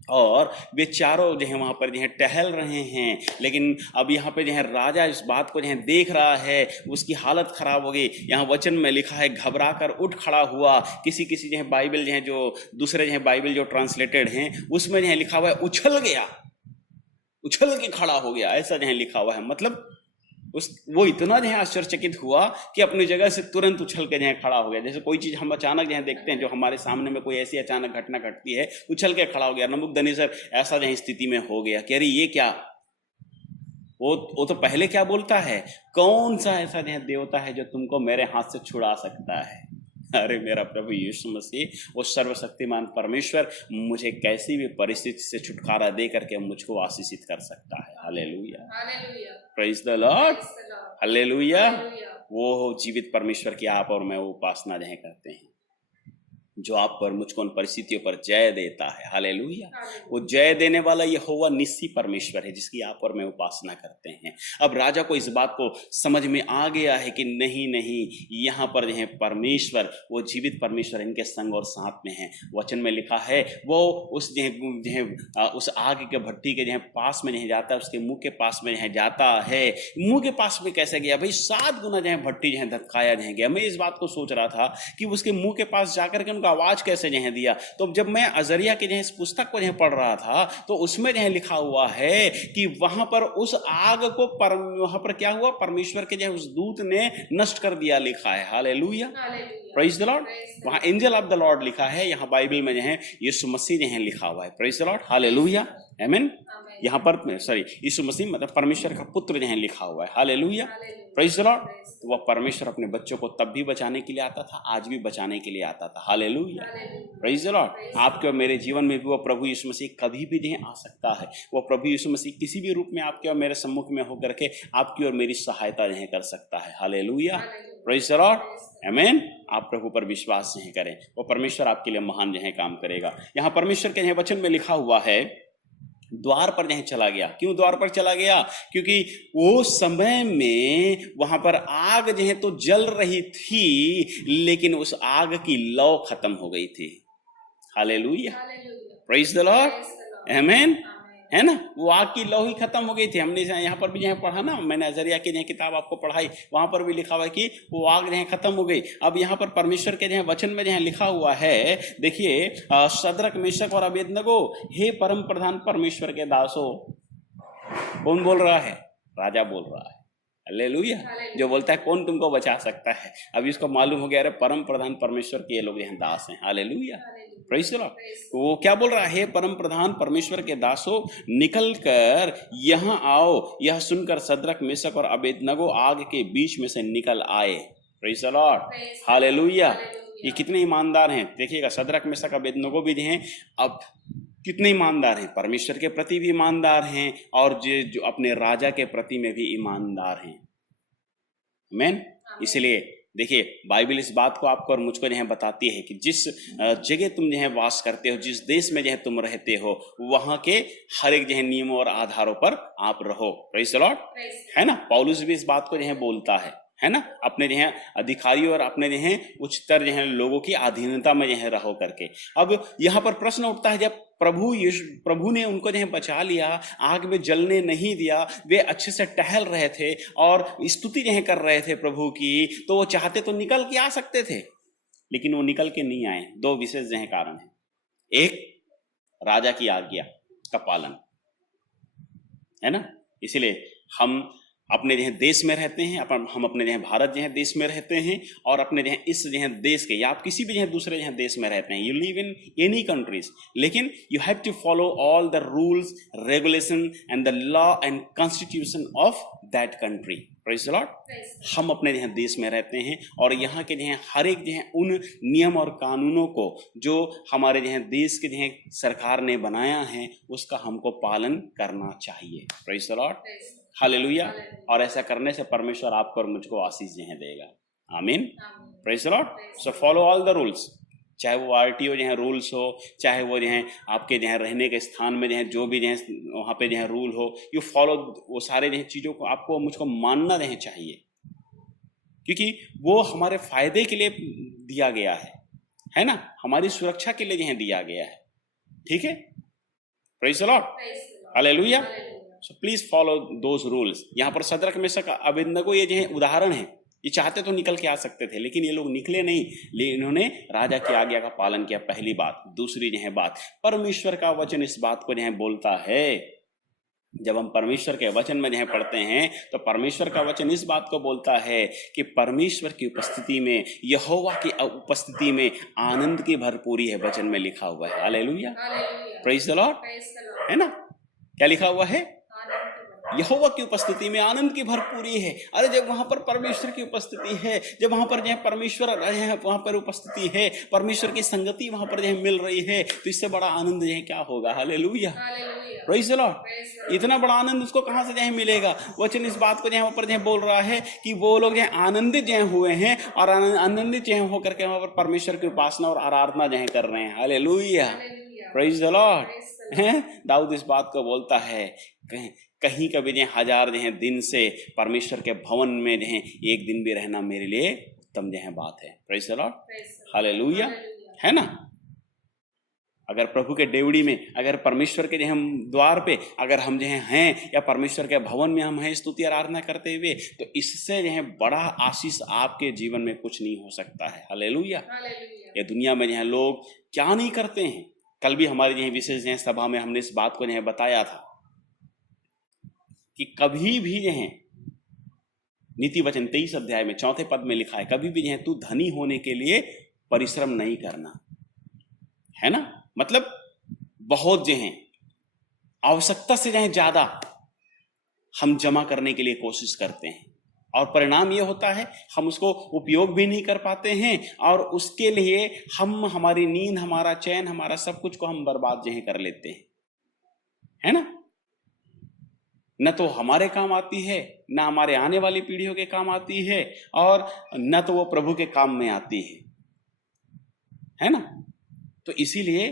और वे चारों जो है वहाँ पर जो है टहल रहे हैं। लेकिन अब यहाँ पे जो है राजा इस बात को जो है देख रहा है, उसकी हालत खराब हो गई। यहाँ वचन में लिखा है घबरा कर उठ खड़ा हुआ। किसी किसी जो है बाइबल जो है, जो दूसरे जो है बाइबल जो ट्रांसलेटेड हैं, उसमें जो है लिखा हुआ है उछल गया, उछल के खड़ा हो गया, ऐसा जो है लिखा हुआ है। मतलब वो इतना जो है आश्चर्यचकित हुआ कि अपनी जगह से तुरंत उछल के जो है खड़ा हो गया। जैसे कोई चीज हम अचानक जो है देखते हैं, जो हमारे सामने में कोई ऐसी अचानक घटना घटती है, उछल के खड़ा हो गया। नबूकदनेस्सर ऐसा जो है स्थिति में हो गया कि अरे ये क्या। वो तो पहले क्या बोलता है, कौन सा ऐसा जो है देवता है जो तुमको मेरे हाथ से छुड़ा सकता है। अरे मेरा प्रभु यीशु मसीह, वो सर्वशक्तिमान परमेश्वर मुझे कैसी भी परिस्थिति से छुटकारा दे करके मुझको आशीषित कर सकता है। Hallelujah, praise the Lord, hallelujah. वो जीवित परमेश्वर की आप और मैं उपासना जो है करते हैं, जो आप पर मुझको उन परिस्थितियों पर जय देता है। हालेलुया। वो जय देने वाला यहोवा निस्सी परमेश्वर है जिसकी आप और मैं उपासना करते हैं। अब राजा को इस बात को समझ में आ गया है कि नहीं नहीं, यहाँ पर जो है परमेश्वर, वो जीवित परमेश्वर इनके संग और साथ में है। वचन में लिखा है वो उस उस आग के भट्टी के जो पास में नहीं जाता, उसके मुंह के पास में नहीं जाता है। मुंह के पास में कैसे गया भाई? 7 गुना जो है भट्टी जो है धधकाया जो गया। मैं इस बात को सोच रहा था कि उसके मुंह के पास जाकर के आवाज कैसे जो है दिया। तो जब मैं अजरिया के जो इस पुस्तक को जो पढ़ रहा था तो उसमें जो है लिखा हुआ है कि वहां पर उस आग को वहां पर क्या हुआ, परमेश्वर के जो उस दूत ने नष्ट कर दिया, लिखा है। Hallelujah, praise the Lord. वहां एंजल ऑफ द लॉर्ड लिखा है, यहाँ बाइबल में जो है यीशु मसीह जो है लिखा हुआ है। प्रेज द लॉर्ड, हालेलुया, आमीन। यहाँ पर यीशु मसीह मतलब परमेश्वर का पुत्र जो है लिखा हुआ है। Hallelujah, praise the lord. तो वह परमेश्वर अपने बच्चों को तब भी बचाने के लिए आता था, आज भी बचाने के लिए आता था। Hallelujah, praise the Lord. आपके और मेरे जीवन में भी वो प्रभु यीशु मसीह कभी भी नहीं आ सकता है। वो प्रभु यीशु मसीह किसी भी रूप में आपके और मेरे सम्मुख में होकर के आपकी और मेरी सहायता नहीं कर सकता है। हालेलुया, प्रेज द लॉर्ड, आमीन। आप प्रभु पर विश्वास नहीं करें, वो परमेश्वर आपके लिए महान जो है काम करेगा। यहाँ परमेश्वर के वचन में लिखा हुआ है, द्वार पर नहीं चला गया। क्यों द्वार पर चला गया? क्योंकि वो समय में वहां पर आग जो है तो जल रही थी, लेकिन उस आग की लौ खत्म हो गई थी। हालेलुया, प्रेज द लॉर्ड, आमीन, है ना। वो आग की लौ ही खत्म हो गई थी। हमने यहाँ पर भी जो पढ़ा ना, मैंने अजरिया की जो किताब आपको पढ़ाई, वहां पर भी लिखा हुआ है कि वो आग जो खत्म हो गई। अब यहाँ पर परमेश्वर के जो वचन में जो लिखा हुआ है, देखिए, शद्रक, मेशक और अबेदनगो, हे परम प्रधान परमेश्वर के दासो। कौन बोल रहा है? राजा बोल रहा है। हालेलुया। जो बोलता है कौन तुमको बचा सकता है, अभी इसको मालूम हो गया अरे परम प्रधान परमेश्वर के ये लोग यहाँ दास हैं। Hallelujah, praise the lord. तो वो क्या बोल रहा है? परम प्रधान परमेश्वर के दासों, निकल कर यहाँ आओ। यह सुनकर शद्रक, मेशक और अबेदनगो आग के बीच में से निकल आए। Praise the Lord, hallelujah. ये कितने ईमानदार हैं देखिएगा। शद्रक, मेशक, अबेदनगो भी हैं, अब कितने ईमानदार हैं, परमेश्वर के प्रति भी ईमानदार हैं और जो अपने राजा के प्रति में भी ईमानदार हैं। आमीन। इसलिए देखिए, बाइबल इस बात को आपको और मुझको जो है बताती है कि जिस जगह तुम जो है वास करते हो, जिस देश में जो है तुम रहते हो, वहां के हर एक जो है नियमों और आधारों पर आप रहो। प्रेज द लॉर्ड, है ना। पौलुस भी इस बात को जो है बोलता है ना, अपने जो है अधिकारियों और अपने जो है उच्चतर जो है लोगों की अधीनता में जो है रहो करके। अब यहाँ पर प्रश्न उठता है, जब प्रभु ने उनको जो है बचा लिया, आग में जलने नहीं दिया, वे अच्छे से टहल रहे थे और स्तुति जो है कर रहे थे प्रभु की, तो वो चाहते तो निकल के आ सकते थे, लेकिन वो निकल के नहीं आए। 2 विशेष जो है कारण है। एक, राजा की आज्ञा का पालन, है ना। इसलिए हम अपने जो देश में रहते हैं, हम अपने जो भारत जो देश में रहते हैं और अपने जो इस जो देश के, या आप किसी भी जो दूसरे जो देश में रहते हैं, you live in any countries, लेकिन you have to follow all the rules, regulation and the law and constitution of that country. Praise the lord. हम अपने जो देश में रहते हैं और यहाँ के जो हर एक जो उन नियम और कानूनों को जो हमारे जो देश के जो सरकार ने बनाया है, उसका हमको पालन करना चाहिए। Praise the Lord, hallelujah. और ऐसा करने से परमेश्वर आपको और मुझको आशीष जो है देगा। आमीन, praise the Lord. So follow all the rules, चाहे वो आरटीओ जो है रूल्स हो, चाहे वो जो है आपके जो है रहने के स्थान में जो भी जो है वहाँ पे जो है रूल हो, यू फॉलो। वो सारे जो है चीज़ों को आपको मुझको मानना नहीं चाहिए, क्योंकि वो हमारे फायदे के लिए दिया गया है ना, हमारी सुरक्षा के लिए जो है दिया गया है। ठीक है, praise the Lord, hallelujah. So please follow those rules. यहाँ पर शद्रक, मेशक, अबेदनगो ये जो है उदाहरण है। ये चाहते तो निकल के आ सकते थे, लेकिन ये लोग निकले नहीं, लेकिन इन्होंने राजा की आज्ञा का पालन किया। पहली बात। दूसरी जो है बात, परमेश्वर का वचन इस बात को जो है बोलता है जब हम परमेश्वर के वचन में जो पढ़ते हैं तो परमेश्वर का वचन इस बात को बोलता है कि परमेश्वर की उपस्थिति में, यहोवा की उपस्थिति में आनंद की भरपूरी है। वचन में लिखा हुआ है। हालेलुया, प्रेज द लॉर्ड, है ना? क्या लिखा हुआ है? यहोवा की उपस्थिति में आनंद की भरपूरी है। अरे जब वहां पर परमेश्वर की उपस्थिति है, जब वहां पर जो परमेश्वर वहां पर उपस्थिति है, परमेश्वर की संगति वहां पर जो मिल रही है, तो इससे बड़ा आनंद जो क्या होगा? Hallelujah, praise the Lord. इतना बड़ा आनंद उसको कहां से जो मिलेगा? वचन इस बात को यहाँ पर जो बोल रहा है कि वो लोग जो आनंदित जो हुए हैं और आनंदित जो होकर के वहां पर परमेश्वर की उपासना और आराधना जो कर रहे हैं। Hallelujah, praise the Lord. दाऊद इस बात को बोलता है, कहीं कभी जो हजार जो दिन से परमेश्वर के भवन में जो एक दिन भी रहना मेरे लिए उत्तम जो बात है। प्रेज द लॉर्ड, हालेलुया, है ना? अगर प्रभु के डेवड़ी में, अगर परमेश्वर के जो हम द्वार पे अगर हम जो हैं या परमेश्वर के भवन में हम हैं स्तुति आराधना करते हुए, तो इससे जो बड़ा आशीष आपके जीवन में कुछ नहीं हो सकता है। हालेलुया। ये दुनिया में जो लोग क्या नहीं करते हैं। कल भी हमारी जो विशेष सभा में हमने इस बात को जो बताया था कि कभी भी जो नीति वचन 23 अध्याय में 4 पद में लिखा है, कभी भी जो तू धनी होने के लिए परिश्रम नहीं करना, है ना? मतलब बहुत जो आवश्यकता से जो ज्यादा हम जमा करने के लिए कोशिश करते हैं और परिणाम ये होता है हम उसको उपयोग भी नहीं कर पाते हैं और उसके लिए हम हमारी नींद, हमारा चैन, हमारा सब कुछ को हम बर्बाद जो कर लेते हैं, है ना? न तो हमारे काम आती है, न हमारे आने वाली पीढ़ियों के काम आती है और न तो वो प्रभु के काम में आती है ना? तो इसीलिए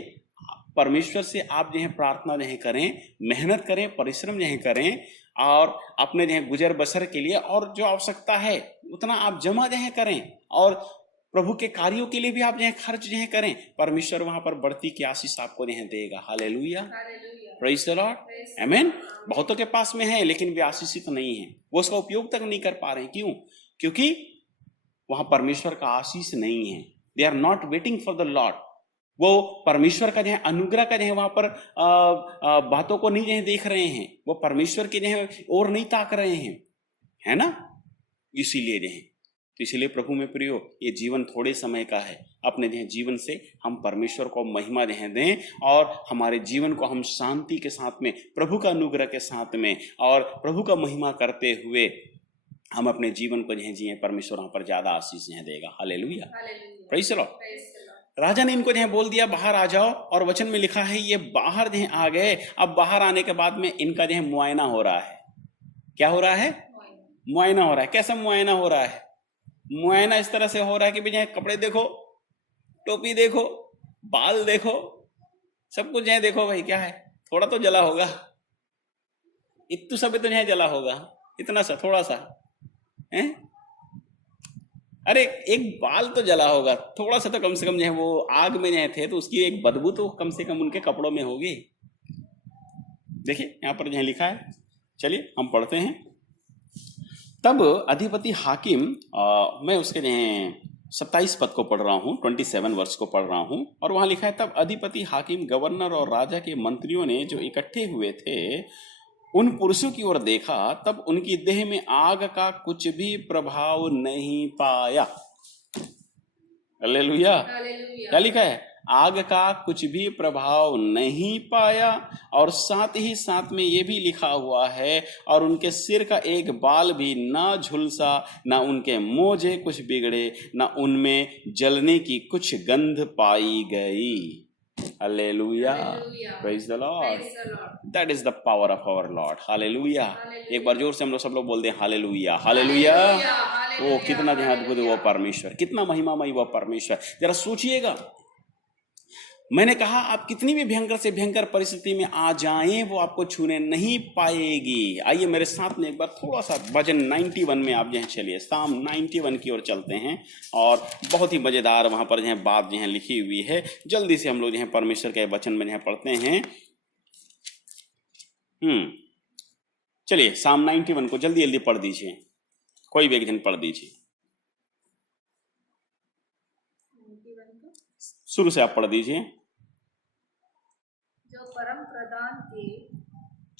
परमेश्वर से आप जो है प्रार्थना जो करें, मेहनत करें, परिश्रम जो करें और अपने जो गुजर बसर के लिए और जो आवश्यकता है उतना आप जमा जो करें और प्रभु के कार्यों के लिए भी आप जो खर्च जो करें। परमेश्वर वहां पर बढ़ती की आशीष आपको जो देगा। हालेलुया, प्रेज द लॉर्ड, आमीन। बहुतों के पास में है लेकिन वे आशीषित नहीं है, वो उसका उपयोग तक नहीं कर पा रहे। क्यों? क्योंकि वहां परमेश्वर का आशीष नहीं है। They are not waiting for the Lord. वो परमेश्वर का जो है अनुग्रह का जो है वहां पर बातों को नहीं जो देख रहे हैं, वो परमेश्वर के जो है और नहीं ताक रहे हैं, है ना? इसीलिए जो है, तो इसीलिए प्रभु में प्रियो, ये जीवन थोड़े समय का है। अपने जो जीवन से हम परमेश्वर को महिमा जो दें और हमारे जीवन को हम शांति के साथ में, प्रभु का अनुग्रह के साथ में और प्रभु का महिमा करते हुए हम अपने जीवन को जो जिए। परमेश्वर वहां पर ज्यादा आशीष देगा। Hallelujah, praise the lord. राजा ने इनको जो बोल दिया बाहर आ जाओ और वचन में लिखा है ये बाहर जो आ गए। अब बाहर आने के बाद में इनका जो मुआयना हो रहा है। क्या हो रहा है? मुआयना हो रहा है। कैसा मुआयना हो रहा है? मुआयना इस तरह से हो रहा है कि भैया कपड़े देखो, टोपी देखो, बाल देखो, सब कुछ है देखो भाई क्या है, थोड़ा तो जला होगा, इतू सब तो नहीं जला होगा, इतना सा थोड़ा सा है। अरे एक बाल तो जला होगा, थोड़ा सा तो कम से कम जो है वो आग में जो थे तो उसकी एक बदबू तो कम से कम उनके कपड़ों में होगी। देखिए यहाँ पर जो लिखा है, चलिए हम पढ़ते हैं। तब अधिपति हाकिम, मैं उसके 27 पद को पढ़ रहा हूँ, 27 वर्ष को पढ़ रहा हूँ, और वहां लिखा है तब अधिपति हाकिम, गवर्नर और राजा के मंत्रियों ने जो इकट्ठे हुए थे उन पुरुषों की ओर देखा, तब उनकी देह में आग का कुछ भी प्रभाव नहीं पाया। हालेलुया। क्या लिखा है? आग का कुछ भी प्रभाव नहीं पाया। और साथ ही साथ में ये भी लिखा हुआ है और उनके सिर का एक बाल भी ना झुलसा, ना उनके मोजे कुछ बिगड़े, ना उनमें जलने की कुछ गंध पाई गई। Hallelujah, praise the Lord. That is the power of our Lord. Hallelujah. एक बार जोर से हम लोग सब लोग बोल दें हालेलुया, हालेलुया। वो कितना जो अद्भुत वो परमेश्वर, कितना महिमामय वो परमेश्वर। जरा सोचिएगा, मैंने कहा आप कितनी भी भयंकर से भयंकर परिस्थिति में आ जाएं वो आपको छूने नहीं पाएगी। आइए मेरे साथ में एक बार थोड़ा सा भजन 91 में आप जो है चलिए, साम 91 की ओर चलते हैं और बहुत ही मजेदार वहां पर जो है बात जो है लिखी हुई है। जल्दी से हम लोग जो है परमेश्वर के वचन में जो है पढ़ते हैं। चलिए साम 91 को जल्दी जल्दी पढ़ दीजिए, कोई भी एक जन पढ़ दीजिए, शुरू से आप पढ़ दीजिए। जो परम प्रधान के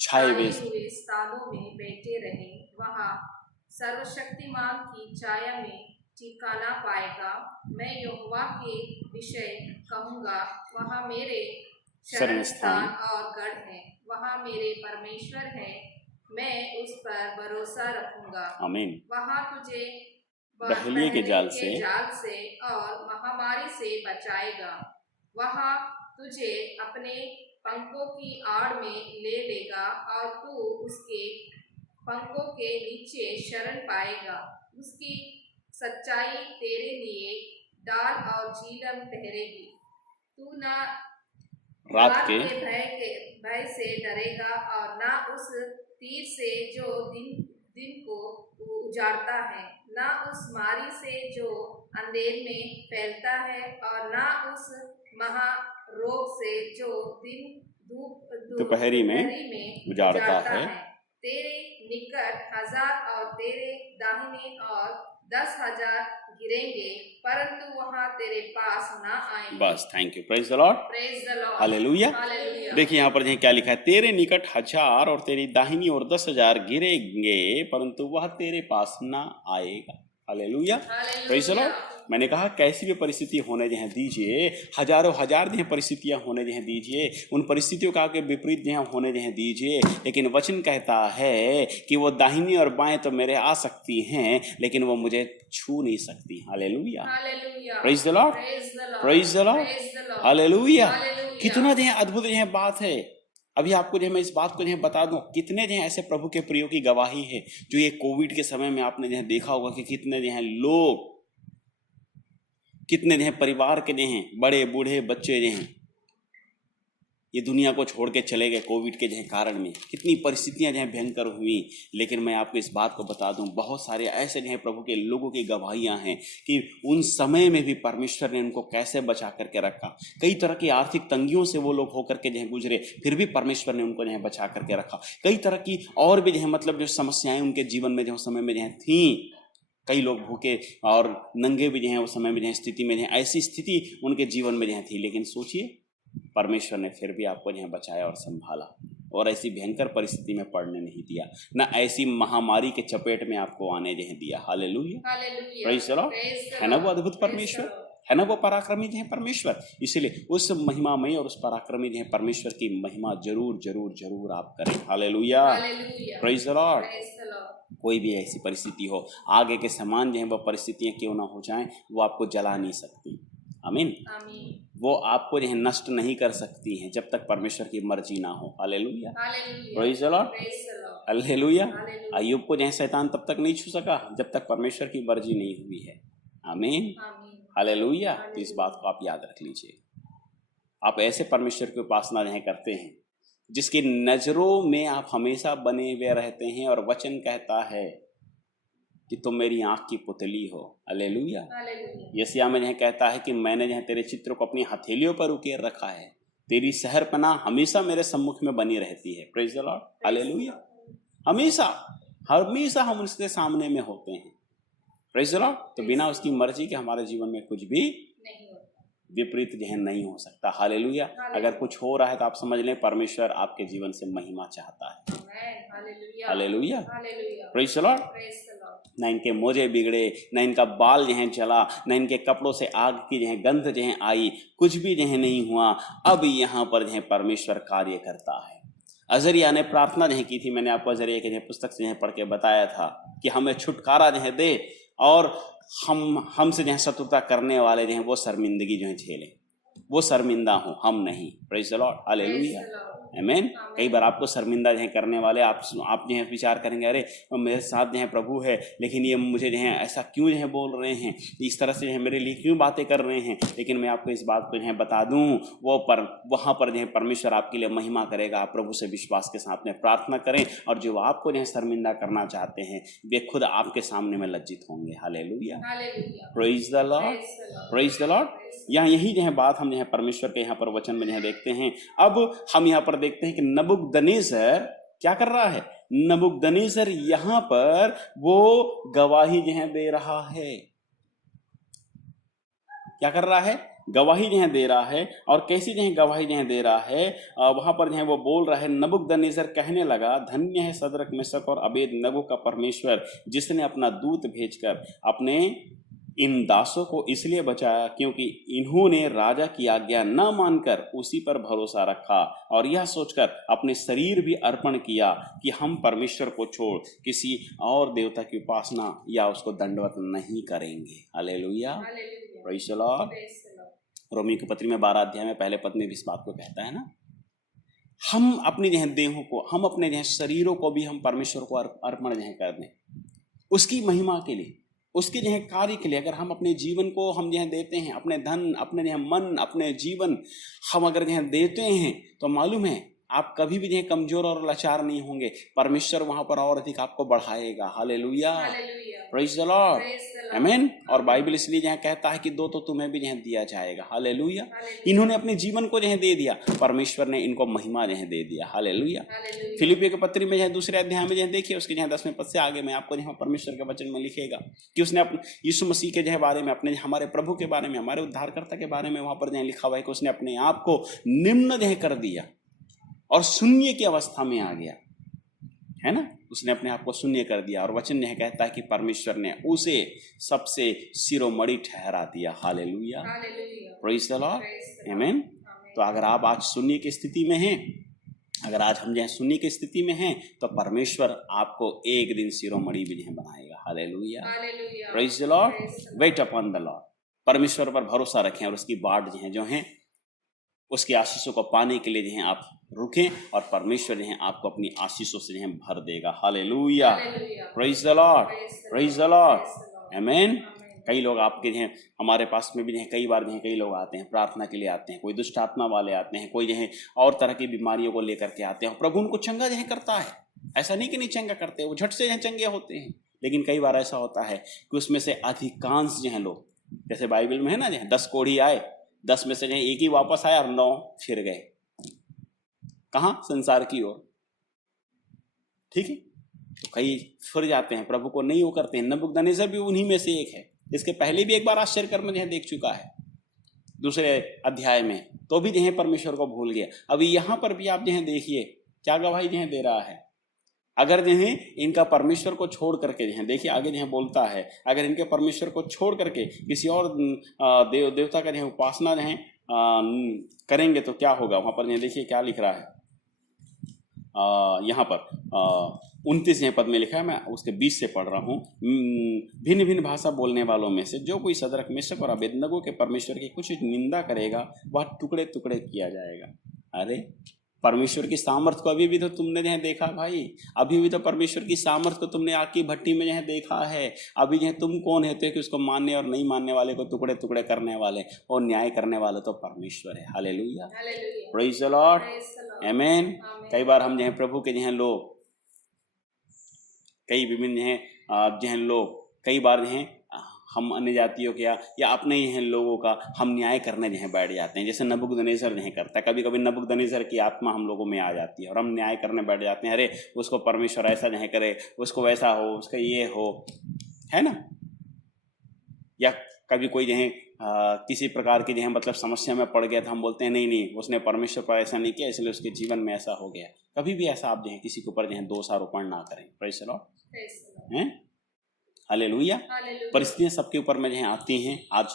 छाए हुए स्थानों में बैठे रहे, वहाँ सर्वशक्तिमान की छाया में ठिकाना पाएगा। मैं यहोवा के विषय कहूँगा, वहाँ मेरे शरण स्थान और गढ़ है, वहाँ मेरे परमेश्वर है, मैं उस पर भरोसा रखूंगा। आमीन। वहाँ तुझे बहेलिए के जाल से और महामारी से बचाएगा। वहाँ तुझे अपने पंखों की आड़ में ले लेगा और तू उसके पंखों के नीचे शरण पाएगा। उसकी सच्चाई तेरे लिए डाल और झीलम ठहरेगी। तू ना रात के भय से डरेगा और ना उस तीर से जो दिन को उजाड़ता है, ना उस मारी से जो अंधेर में फैलता है, और ना उस महारोग से जो दिन दोपहरी में उजाड़ता है। तेरे निकट 1000 और तेरे दाहिने और 10,000 गिरेंगे, परंतु वहां तेरे पास ना आएंगे। बस, thank you, praise the Lord, hallelujah. देखिए यहाँ पर क्या लिखा है, तेरे निकट 1000 और तेरी दाहिनी ओर 10,000 गिरेंगे, परंतु वह तेरे पास ना आएगा। Hallelujah, praise the Lord. मैंने कहा कैसी भी परिस्थिति होने जहाँ दीजिए, हजारों हजार जहाँ परिस्थितियां होने जहाँ दीजिए, उन परिस्थितियों का आगे विपरीत जहाँ होने जहाँ दीजिए, लेकिन वचन कहता है कि वो दाहिनी और बाएं तो मेरे आ सकती हैं, लेकिन वो मुझे छू नहीं सकती। Hallelujah, praise the Lord, praise the Lord, hallelujah. कितना जहाँ अद्भुत जहाँ बात है। अभी आपको जो मैं इस बात को जो बता दूं, कितने जो ऐसे प्रभु के प्रियो की गवाही है जो ये कोविड के समय में आपने जो देखा होगा कि कितने जो लोग, कितने जो परिवार के जो हैं, बड़े बूढ़े बच्चे जो हैं, ये दुनिया को छोड़ के चले गए कोविड के जो कारण में। कितनी परिस्थितियां जो भयंकर हुई, लेकिन मैं आपको इस बात को बता दूं, बहुत सारे ऐसे जो प्रभु के लोगों की गवाहियां हैं कि उन समय में भी परमेश्वर ने उनको कैसे बचा करके रखा। कई तरह की आर्थिक तंगियों से वो लोग होकर के जो गुजरे, फिर भी परमेश्वर ने उनको जो बचा करके रखा। कई तरह की और भी जो मतलब जो समस्याएं उनके जीवन में जो समय में जो थी, कई लोग भूखे और नंगे भी जो हैं उस समय में जो स्थिति में जो ऐसी स्थिति उनके जीवन में जो थी, लेकिन सोचिए परमेश्वर ने फिर भी आपको जो बचाया और संभाला, और ऐसी भयंकर परिस्थिति में पड़ने नहीं दिया, ना ऐसी महामारी के चपेट में आपको आने जो दिया। Hallelujah, praise the Lord. है ना वो अद्भुत परमेश्वर, है ना वो पराक्रमी जो है परमेश्वर। इसलिए उस महिमामय और उस पराक्रमी जो है परमेश्वर की महिमा जरूर जरूर जरूर आप करें। Hallelujah, praise the Lord. कोई भी ऐसी परिस्थिति हो, आगे के समान जो है वो परिस्थितियां क्यों ना हो जाएं, वो आपको जला नहीं सकती। आमीन, वो आपको जो है नष्ट नहीं कर सकती हैं जब तक परमेश्वर की मर्जी ना हो। Hallelujah, praise the Lord, hallelujah. Ayyub को जो है शैतान तब तक नहीं छू सका जब तक परमेश्वर की मर्जी नहीं हुई है। आमीन, हालेलुया। तो इस बात को आप याद रख लीजिए। आप ऐसे परमेश्वर की उपासना जो है करते हैं जिसकी नजरों में आप हमेशा बने हुए रहते हैं, और वचन कहता है कि तुम मेरी आंख की पुतली हो। हालेलुया। यशायाह में यह कहता है कि मैंने जो तेरे चित्र को अपनी हथेलियों पर उकेर रखा है, तेरी सहरपना हमेशा मेरे सम्मुख में बनी रहती है। Praise the Lord, hallelujah. हमेशा हमेशा हम उसके सामने में होते हैं। Praise the lord. तो बिना उसकी मर्जी के हमारे जीवन में कुछ भी विपरीत जहन नहीं हो सकता। हालेलुया। अगर कुछ हो रहा है तो आप समझ लें परमेश्वर आपके जीवन से महिमा चाहता है। Hallelujah, praise the Lord. ना इनके मोजे बिगड़े, ना इनका बाल जो है जला, ना इनके कपड़ों से आग की जो है गंध जो है आई, कुछ भी जो है नहीं हुआ। अब यहाँ पर जो है परमेश्वर कार्य करता है। अजरिया ने प्रार्थना जो है की थी, मैंने आपको अजरिया के पुस्तक से पढ़ के बताया था कि हमें छुटकारा जो है दे, और हमसे जो है शत्रुता करने वाले जो हैं वो शर्मिंदगी जो है झेलें, वो शर्मिंदा हो, हम नहीं। प्रेज़ द लॉर्ड, हालेलुया, आमीन। कई बार आपको शर्मिंदा जो है करने वाले आप जो है विचार करेंगे, अरे मेरे साथ जो है प्रभु है, लेकिन ये मुझे जो है ऐसा क्यों जो है बोल रहे हैं, इस तरह से जो है मेरे लिए क्यों बातें कर रहे हैं। लेकिन मैं आपको इस बात को जो है बता दूं, वहाँ पर जो है परमेश्वर आपके लिए महिमा करेगा। आप प्रभु से विश्वास के साथ में प्रार्थना करें, और जो आपको जो है शर्मिंदा करना चाहते हैं वे खुद आपके सामने में लज्जित होंगे। Hallelujah, praise the Lord, praise the Lord. यही जो है बात हम जो है परमेश्वर के यहाँ पर वचन में जो है देखते हैं। अब हम यहाँ पर देखते हैं कि नबूकदनेस्सर क्या कर रहा है। नबूकदनेस्सर यहाँ पर वो गवाही जो है दे रहा है। क्या कर रहा है? गवाही जो है दे रहा है। और कैसी जो है गवाही जो है दे रहा है, वहां पर जो है वो बोल रहा है, नबूकदनेस्सर कहने लगा, धन्य है सदरक मेशक और अबेदनगो का परमेश्वर, जिसने अपना दूत भेजकर अपने इन दासों को इसलिए बचाया क्योंकि इन्होंने राजा की आज्ञा न मानकर उसी पर भरोसा रखा और यह सोचकर अपने शरीर भी अर्पण किया कि हम परमेश्वर को छोड़ किसी और देवता की उपासना या उसको दंडवत नहीं करेंगे। Hallelujah, praise the lord. रोमी की पत्री में 12 अध्याय में पहले पद में भी इस बात को कहता है ना, हम अपनी जो है देहों को, हम अपने जो है शरीरों को भी हम परमेश्वर को अर्पण जो है कर दें उसकी महिमा के लिए, उसके जो है कार्य के लिए। अगर हम अपने जीवन को हम जो है देते हैं, अपने धन, अपने जो है मन, अपने जीवन हम अगर जो है देते हैं, तो मालूम है आप कभी भी जो है कमजोर और लाचार नहीं होंगे। परमेश्वर वहां पर और अधिक आपको बढ़ाएगा। हालेलुया, प्रेज़ द लॉर्ड, आमीन। और बाइबल इसलिए जो है कहता है कि दो तो तुम्हें भी जो है दिया जाएगा। हालेलुया। इन्होंने अपने जीवन को जो है दे दिया, परमेश्वर ने इनको महिमा जो है दे दिया। हालेलुया। फिलिपियों के पत्री में जो है 2 अध्याय में जो है देखिए, उसके जो है 10वें पद से आगे में आपको जो है परमेश्वर के वचन में लिखेगा कि उसने अपने यीशु मसीह के जो है बारे में, अपने हमारे प्रभु के बारे में, हमारे उद्धारकर्ता के बारे में वहां पर जो है लिखा हुआ है कि उसने अपने आप को निम्न जो है कर दिया और शून्य की अवस्था में आ गया, है ना। उसने अपने आप को शून्य कर दिया और वचन यह कहता है कि परमेश्वर ने उसे सबसे शिरोमणि ठहरा दिया। हालेलुया, प्रेज़ द लॉर्ड, आमीन। तो अगर आप आज शून्य की स्थिति में हैं, अगर आज हम जो शून्य की स्थिति में हैं, तो परमेश्वर आपको एक दिन शिरोमणि भी जो बनाएगा। Hallelujah, praise the Lord. Weight upon the Lord, परमेश्वर पर भरोसा रखें और उसकी बाट जो है उसकी आशीषों को पाने के लिए जो है आप रुकें और परमेश्वर जो है आपको अपनी आशीषों से जो है भर देगा। Hallelujah, praise the Lord, praise the Lord, आमीन। कई लोग आपके जो है हमारे पास में भी जो है कई बार जो है कई लोग आते हैं, प्रार्थना के लिए आते हैं, कोई दुष्ट आत्मा वाले आते हैं, कोई जो है और तरह की बीमारियों को लेकर के आते हैं। प्रभु उनको चंगा जो है करता है, ऐसा नहीं कि नहीं चंगा करते, वो झट से जो है चंगे होते हैं। लेकिन कई बार ऐसा होता है कि उसमें से अधिकांश जो है लोग, जैसे बाइबल में है ना, जो है 10 कोढ़ी आए, 10 में से जो एक ही वापस आया और 9 फिर गए। कहां? संसार की ओर। ठीक है, तो कई फिर जाते हैं, प्रभु को नहीं वो करते हैं। नबूकदनेस्सर भी उन्हीं में से एक है। इसके पहले भी एक बार आश्चर्य कर्म जो है देख चुका है 2 अध्याय में, तो भी जो है परमेश्वर को भूल गया। अभी यहां पर भी आप जो है देखिए क्या गवाही जो है दे रहा है। अगर जो है इनका परमेश्वर को छोड़ करके जो है, देखिए आगे जो है बोलता है, अगर इनके परमेश्वर को छोड़ करके किसी और देवता का जो है उपासना जो है करेंगे तो क्या होगा। वहां पर देखिए क्या लिख रहा है, यहाँ पर 29 पद में लिखा है, मैं उसके 20 से पढ़ रहा हूँ। भिन्न भिन्न भाषा बोलने वालों में से जो कोई सदरक मेशक और अबेदनगो के परमेश्वर की कुछ निंदा करेगा वह टुकड़े टुकड़े किया जाएगा। अरे परमेश्वर की सामर्थ को अभी भी तो तुमने जो है देखा भाई, अभी भी तो परमेश्वर की सामर्थ को तुमने आग की भट्टी में जो है देखा है। अभी जो है तुम कौन होते कि उसको मानने और नहीं मानने वाले को टुकड़े टुकड़े करने वाले, और न्याय करने वाले तो परमेश्वर है। हालेलुया, प्रेज़ द लॉर्ड, आमीन। कई बार हम जो है प्रभु के जो है लोग, कई विभिन्न जो है लोग, कई बार जो है हम अन्य जातियों के या अपने ही हैं लोगों का हम न्याय करने जो है बैठ जाते हैं, जैसे नबूकदनेस्सर नहीं करता। कभी कभी नबूकदनेस्सर की आत्मा हम लोगों में आ जाती है और हम न्याय करने बैठ जाते हैं, अरे उसको परमेश्वर ऐसा नहीं करे, उसको वैसा हो, उसका ये हो, है ना। या कभी कोई जो है किसी प्रकार की जो है मतलब समस्या में पड़ गया तो हम बोलते हैं नहीं नहीं उसने परमेश्वर पर ऐसा नहीं किया इसलिए उसके जीवन में ऐसा हो गया। कभी भी ऐसा आप जो है किसी के ऊपर जो है दोषारोपण ना करें। प्रेज़ द लॉर्ड, हैं, हालेलुया। परिस्थितियां सबके ऊपर में जो है आती हैं, आज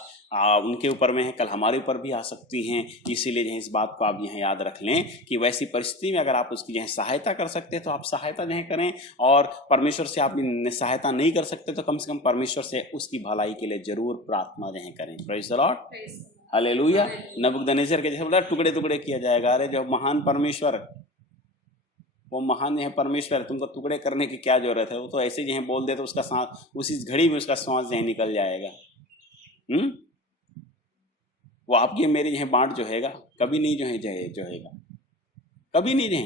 उनके ऊपर में है, कल हमारे ऊपर भी आ सकती हैं। इसीलिए जो है इस बात को आप जो है याद रख लें कि वैसी परिस्थिति में अगर आप उसकी जो है सहायता कर सकते हैं तो आप सहायता जो है करें, और परमेश्वर से आप सहायता नहीं कर सकते तो कम से कम परमेश्वर से उसकी भलाई के लिए जरूर प्रार्थना जो है करें। Praise the Lord, hallelujah. Nebuchadnezzar के जैसे बोला टुकड़े टुकड़े किया जाएगा। अरे जो महान परमेश्वर, वो महान है परमेश्वर, तुमको टुकड़े करने की क्या जरूरत है। वो तो ऐसे जो है बोल दे तो उसका सांस उसी घड़ी में उसका सांस जो है निकल जाएगा। वो आपकी मेरी जो है बांट जो हैगा कभी नहीं जो है कभी नहीं रहे।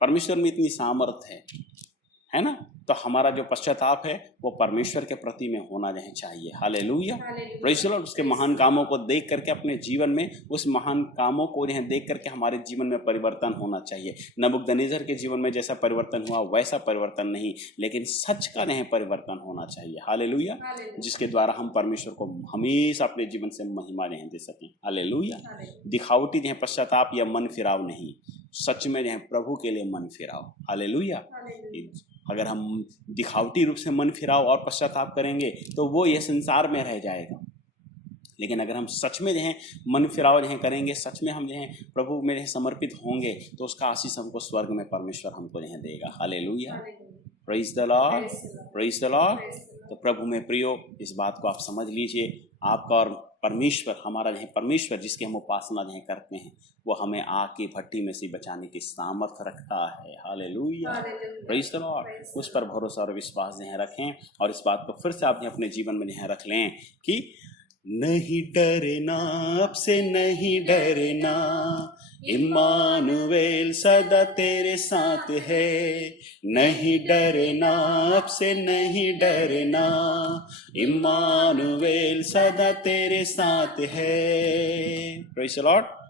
परमेश्वर में इतनी सामर्थ है है ना। तो हमारा जो पश्चाताप है वो परमेश्वर के प्रति में होना चाहिए। Hallelujah, praise the Lord. उसके महान कामों को देख करके अपने जीवन में उस महान कामों को देख करके हमारे जीवन में परिवर्तन होना चाहिए। नबूकदनेस्सर के जीवन में जैसा परिवर्तन हुआ वैसा परिवर्तन नहीं, लेकिन सच का परिवर्तन होना चाहिए। हालेलुया, जिसके द्वारा हम परमेश्वर को हमेशा अपने जीवन से महिमा दे सकें। हालेलुया। दिखावटी पश्चाताप या मन फिराव नहीं, सच में प्रभु के लिए मन फिराव। हालेलुया। अगर हम दिखावटी रूप से मन फिराव और पश्चाताप करेंगे तो वो ये संसार में रह जाएगा, लेकिन अगर हम सच में मन फिराव करेंगे, सच में हम प्रभु में समर्पित होंगे तो उसका आशीष हमको स्वर्ग में परमेश्वर हमको देगा। Hallelujah, praise the Lord, praise the lord. तो प्रभु में प्रियो, इस बात को आप समझ लीजिए, आपका और परमेश्वर, हमारा परमेश्वर जिसकी हम उपासना करते हैं, वो हमें आग की भट्टी में से बचाने की सामर्थ रखता है। Hallelujah, praise the Lord. उस पर भरोसा और विश्वास रखें और इस बात को फिर से आप अपने जीवन में रख लें कि नहीं डरना, अब से नहीं डरना, इम्मानुएल सदा तेरे साथ है। नहीं डरना, अब से नहीं डरना, इम्मानुएल सदा तेरे साथ है। Praise the Lord.